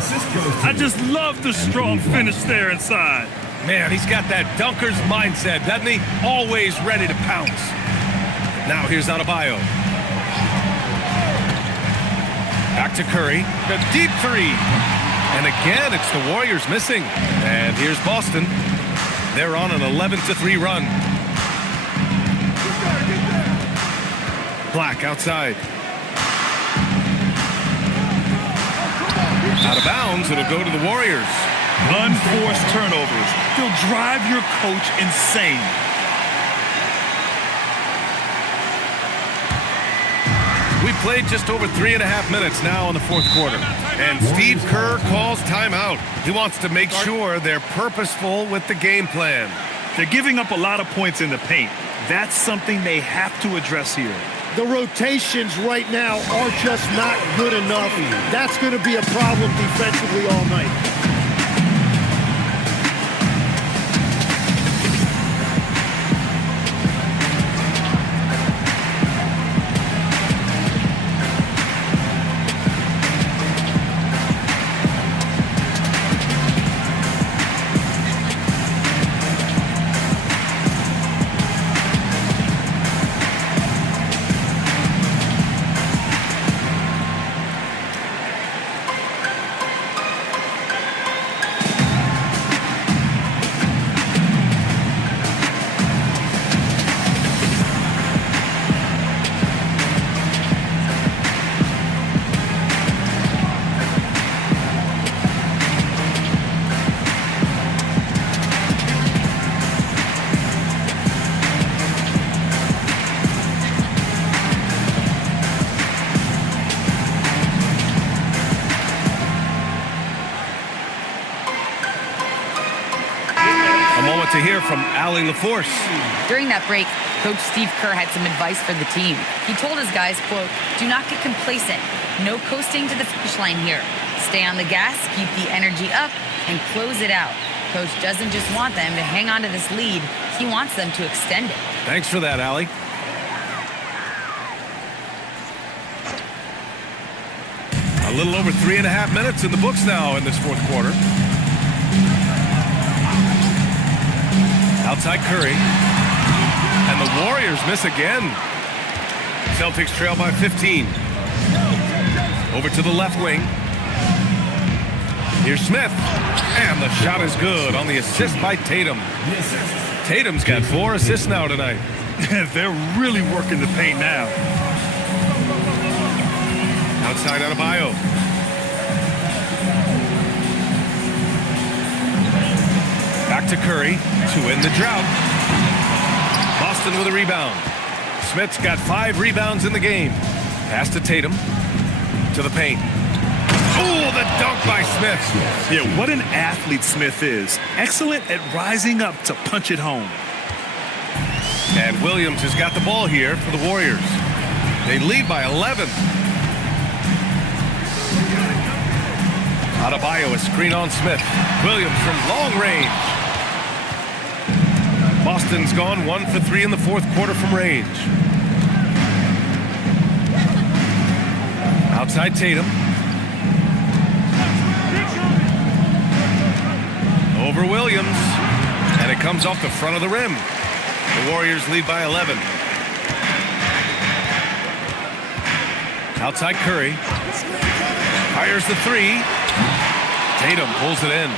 I just love the strong finish there inside. Man, he's got that dunker's mindset, doesn't he? Always ready to pounce. Now here's Adebayo. Back to Curry. The deep 3. And again, it's the Warriors missing. And here's Boston. They're on an 11-3 run. Black outside. Out of bounds, it'll go to the Warriors. Unforced turnovers. They'll drive your coach insane. We played just over 3.5 minutes now in the fourth quarter. And Steve Kerr calls timeout. He wants to make sure they're purposeful with the game plan. They're giving up a lot of points in the paint. That's something they have to address here. The rotations right now are just not good enough. That's going to be a problem defensively all night. To hear from Allie LaForce. During that break, Coach Steve Kerr had some advice for the team. He told his guys, quote, "Do not get complacent. No coasting to the finish line here. Stay on the gas, keep the energy up, and close it out. coach doesn't just want them to hang on to this lead. He wants them to extend it. Thanks for that, Allie. A little over 3.5 minutes in the books now in this fourth quarter. Outside Curry. And the Warriors miss again. Celtics trail by 15. Over to the left wing. Here's Smith. And the shot is good on the assist by Tatum. Tatum's got 4 assists now tonight. They're really working the paint now. Outside Adebayo. Back to Curry to end the drought. Boston with a rebound. Smith's got 5 rebounds in the game. Pass to Tatum. To the paint. Oh, the dunk by Smith. Yeah, what an athlete Smith is. Excellent at rising up to punch it home. And Williams has got the ball here for the Warriors. They lead by 11. Adebayo, a screen on Smith. Williams from long range. Boston's gone 1 for 3 in the fourth quarter from range. Outside Tatum. Over Williams. And it comes off the front of the rim. The Warriors lead by 11. Outside Curry. Fires the 3. Tatum pulls it in.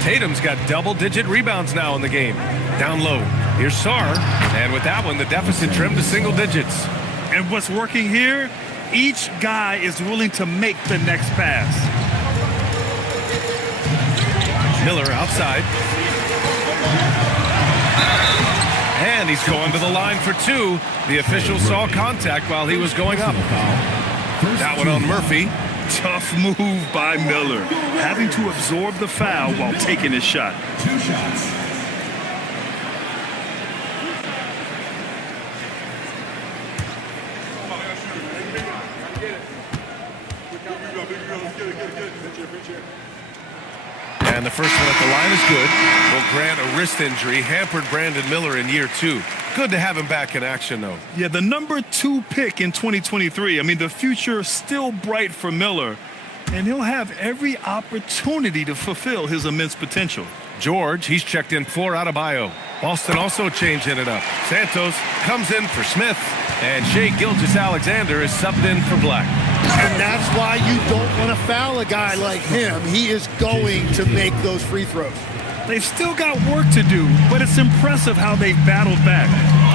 Tatum's got double-digit rebounds now in the game. Down low. Here's Sarr. And with that one, the deficit trimmed to single digits. And what's working here? Each guy is willing to make the next pass. Miller outside. And he's going to the line for 2. The official saw contact while he was going up. That one on Murphy. Tough move by Miller, having to absorb the foul while taking his shot. 2 shots. And the first one at the line is good. Will grant a wrist injury, hampered Brandon Miller in year 2. Good to have him back in action, though. Yeah, the number 2 pick in 2023. I mean, the future still bright for Miller, and he'll have every opportunity to fulfill his immense potential. George, he's checked in for Adebayo. Boston also changing it up. Santos comes in for Smith, and Shai Gilgeous-Alexander is subbed in for Black. And that's why you don't want to foul a guy like him. He is going to make those free throws. They've still got work to do, but it's impressive how they've battled back.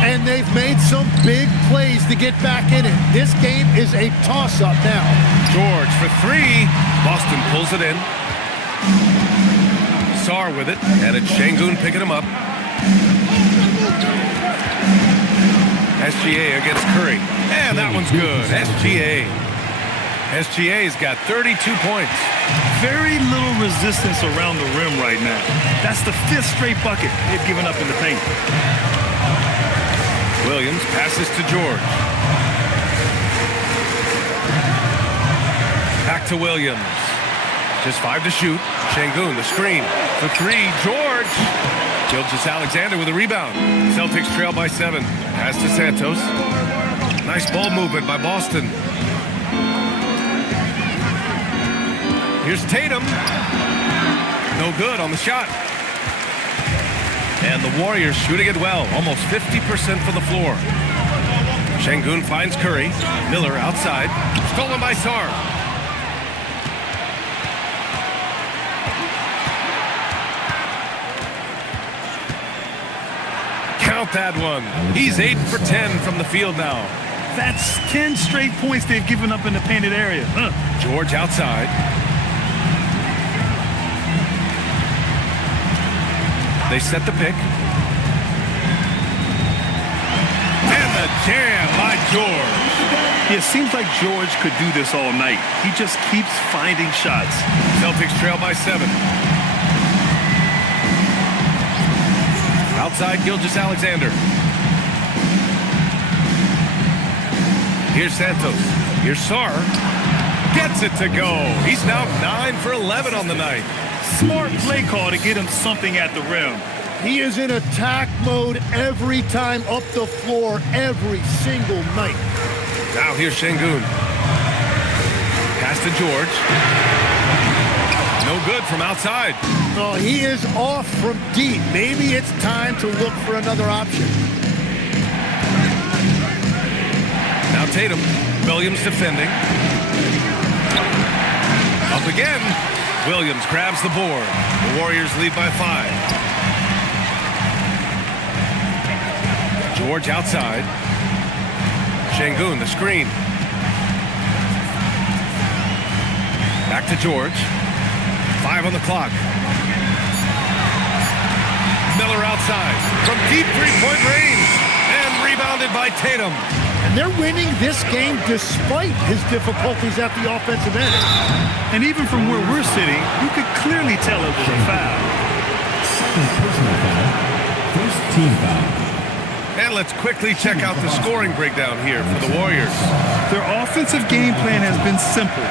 And they've made some big plays to get back in it. This game is a toss-up now. George for 3. Boston pulls it in. Sarr with it, and it's Şengün picking him up. SGA against Curry. And that one's good. SGA's got 32 points. Very little resistance around the rim right now. That's the 5th straight bucket they've given up in the paint. Williams passes to George. Back to Williams. Just 5 to shoot. Şengün, the screen. For 3, George. Gilgeous-Alexander with a rebound. Celtics trail by 7. Pass to Santos. Nice ball movement by Boston. Here's Tatum. No good on the shot. And the Warriors shooting it well. Almost 50% from the floor. Şengün finds Curry. Miller outside. Stolen by Sarr. Count that one. He's 8 for 10 from the field now. That's 10 straight points they've given up in the painted area. George outside. They set the pick. And the jam by George. It seems like George could do this all night. He just keeps finding shots. Celtics trail by 7. Outside Gilgeous-Alexander. Here's Santos. Here's Sarr. Gets it to go. He's now 9 for 11 on the night. Smart play call to get him something at the rim. He is in attack mode every time up the floor, every single night. Now here's Şengün. Pass to George. No good from outside. Oh, he is off from deep. Maybe it's time to look for another option. Now Tatum. Williams defending. Up again. Williams grabs the board. The Warriors lead by 5. George outside. Şengün, the screen. Back to George. 5 on the clock. Miller outside. From deep three-point range. And rebounded by Tatum. And they're winning this game despite his difficulties at the offensive end. And even from where we're sitting, you could clearly tell it was a foul. Second personal foul. First team foul. And let's quickly check out the scoring breakdown here for the Warriors. Their offensive game plan has been simple.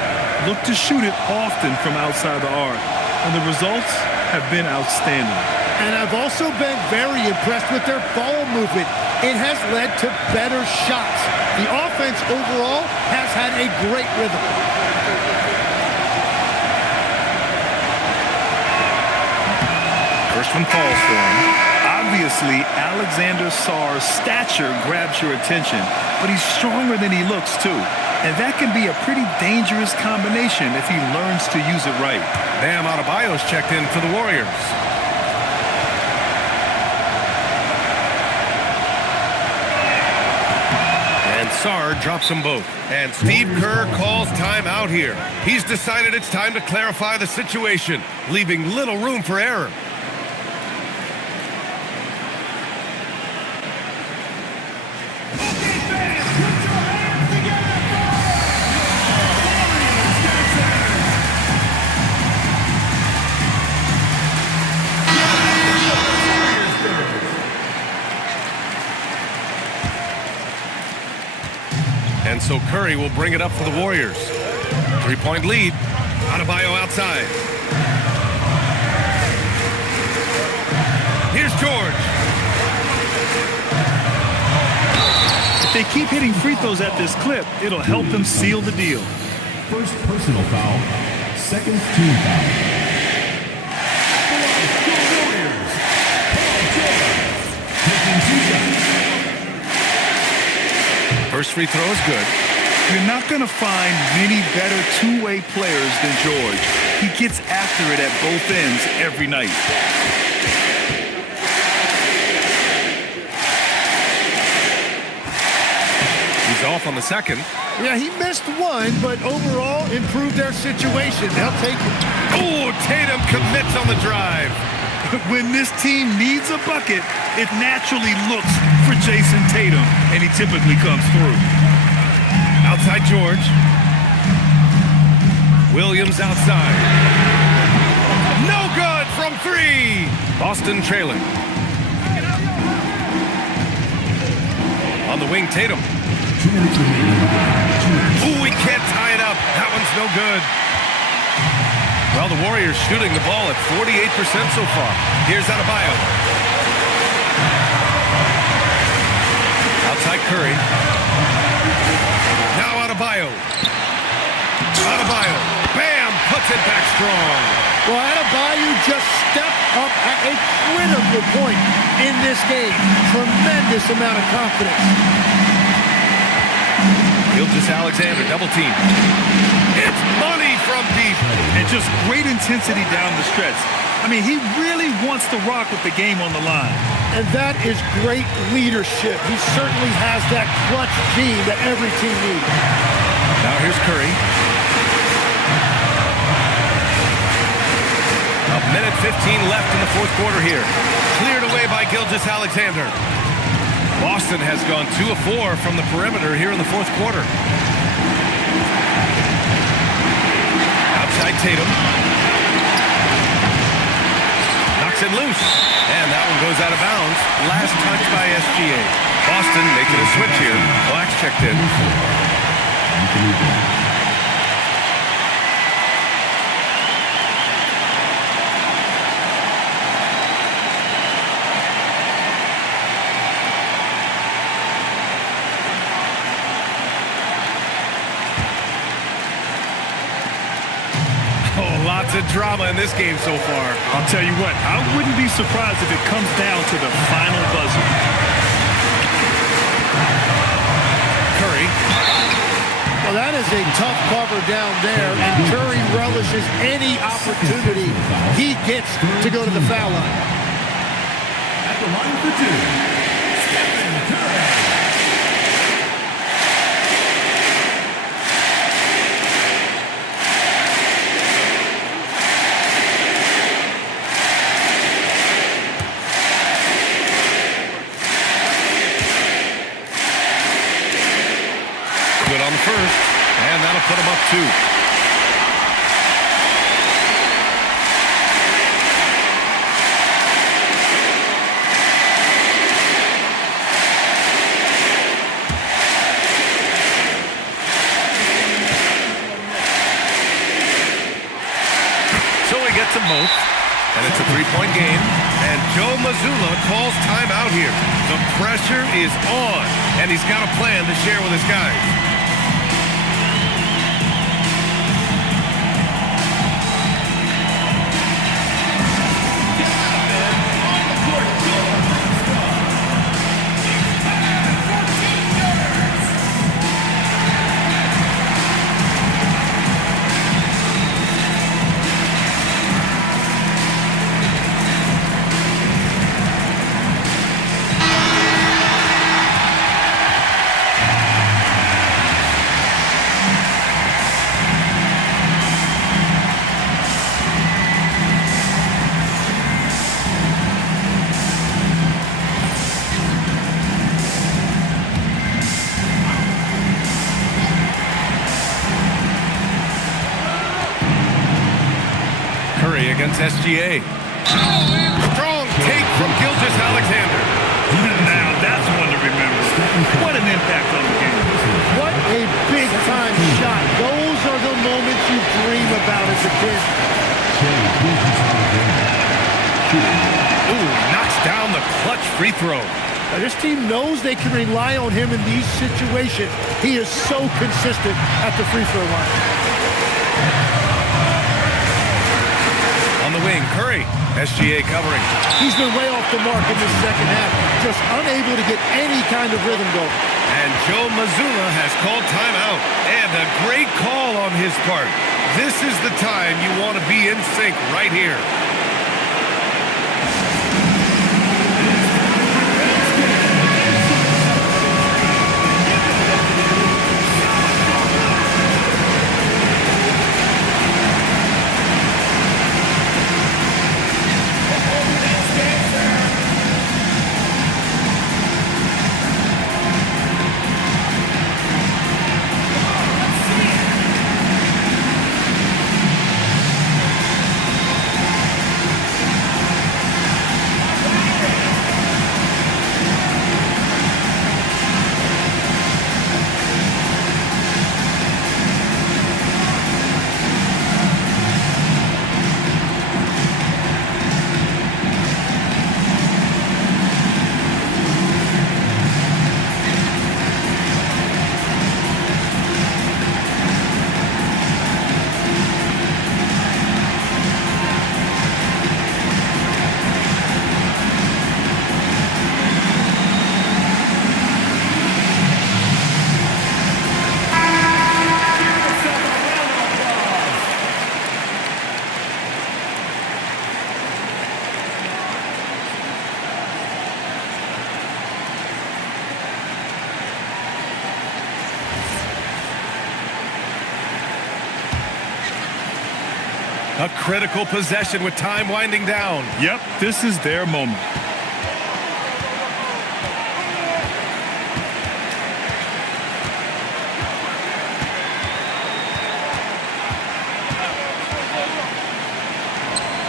Look to shoot it often from outside the arc. And the results have been outstanding. And I've also been very impressed with their ball movement. It has led to better shots. The offense overall has had a great rhythm. First one falls for him. Obviously, Alexander Sarr's stature grabs your attention, but he's stronger than he looks too. And that can be a pretty dangerous combination if he learns to use it right. Bam Adebayo's checked in for the Warriors. And Sarr drops them both. And Steve Kerr calls timeout here. He's decided it's time to clarify the situation, leaving little room for error. And so Curry will bring it up for the Warriors. 3-point lead. Adebayo outside. Here's George. If they keep hitting free throws at this clip, it'll help them seal the deal. First personal foul. Second team foul. Warriors. Taking 2 shots. First free throw is good. You're not going to find many better two-way players than George. He gets after it at both ends every night. He's off on the second. Yeah, he missed one, but overall improved their situation. They'll take it. Oh, Tatum commits on the drive. When this team needs a bucket, it naturally looks for Jason Tatum, and he typically comes through. Outside George. Williams outside. No good from 3. Boston trailing. On the wing, Tatum. 2 minutes remaining. Ooh, he can't tie it up. That one's no good. Well, the Warriors shooting the ball at 48% so far. Here's Adebayo. Outside Curry. Now Adebayo. Adebayo. Bam! Puts it back strong. Well, Adebayo just stepped up at a critical point in this game. Tremendous amount of confidence. Gilgeous-Alexander double team. It's money from deep. And just great intensity down the stretch. I mean, he really wants to rock with the game on the line. And that is great leadership. He certainly has that clutch gene that every team needs. Now here's Curry. A minute 15 left in the fourth quarter here. Cleared away by Gilgeous-Alexander. Boston has gone 2 of 4 from the perimeter here in the fourth quarter. Outside Tatum. Knocks it loose. And that one goes out of bounds. Last touch by SGA. Boston making a switch here. Black's checked in. Lots of drama in this game so far. I'll tell you what, I wouldn't be surprised if it comes down to the final buzzer. Curry. Well, that is a tough cover down there, and Curry relishes any opportunity he gets to go to the foul line. At the line for two, Stephen Curry. On the first, and that'll put him up 2. So he gets them both, and it's a 3-point game, and Joe Mazzulla calls timeout here. The pressure is on, and he's got a plan to share with his guys. Against SGA. Strong take from Gilgeous-Alexander. Now that's one to remember. What an impact on the game. What a big-time shot. Those are the moments you dream about as a kid. Ooh, knocks down the clutch free throw. Now, this team knows they can rely on him in these situations. He is so consistent at the free throw line. On the wing, Curry. SGA covering. He's been way off the mark in this second half. Just unable to get any kind of rhythm going. And Joe Mazzulla has called timeout. And a great call on his part. This is the time you want to be in sync right here. A critical possession with time winding down. Yep, this is their moment.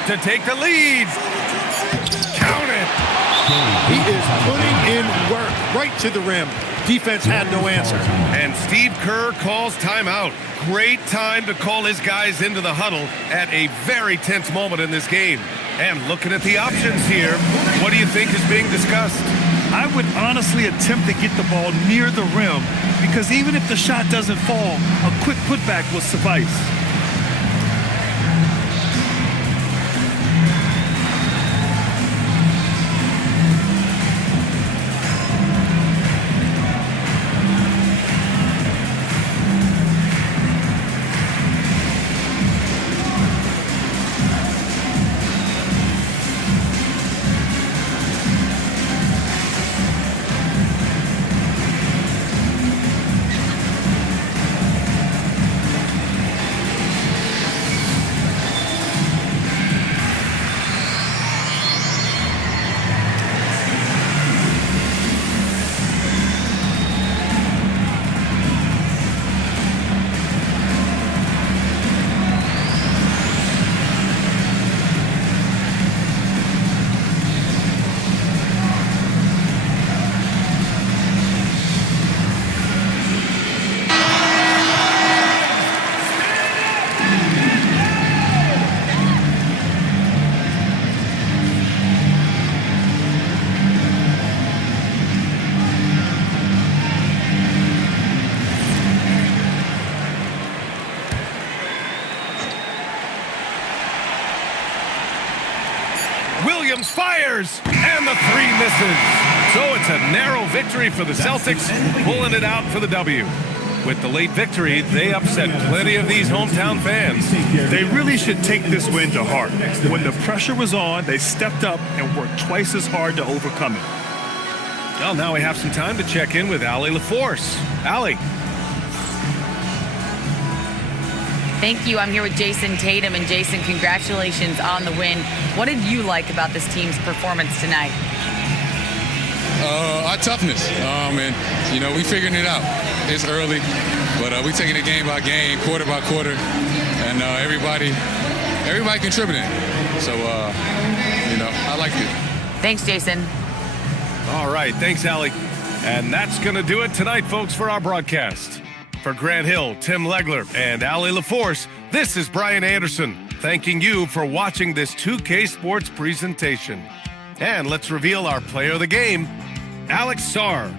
To take the lead. Count it. He is putting in work right to the rim. Defense had no answer. And Steve Kerr calls timeout. Great time to call his guys into the huddle at a very tense moment in this game. And looking at the options here, what do you think is being discussed? I would honestly attempt to get the ball near the rim because even if the shot doesn't fall, a quick putback will suffice. fires, and the three misses. So it's a narrow victory for the Celtics, pulling it out for the W. With the late victory, they upset plenty of these hometown fans. They really should take this win to heart. When the pressure was on, they stepped up and worked twice as hard to overcome it. Well, now we have some time to check in with Allie LaForce. Allie. Thank you. I'm here with Jason Tatum. And Jason, congratulations on the win. What did you like about this team's performance tonight? Our toughness. And, we figuring it out. It's early, but we taking it game by game, quarter by quarter, and everybody contributing. So, I liked it. Thanks, Jason. All right. Thanks, Allie. And that's going to do it tonight, folks, for our broadcast. For Grant Hill, Tim Legler, and Allie LaForce, this is Brian Anderson, thanking you for watching this 2K Sports presentation. And let's reveal our player of the game, Alex Sarr.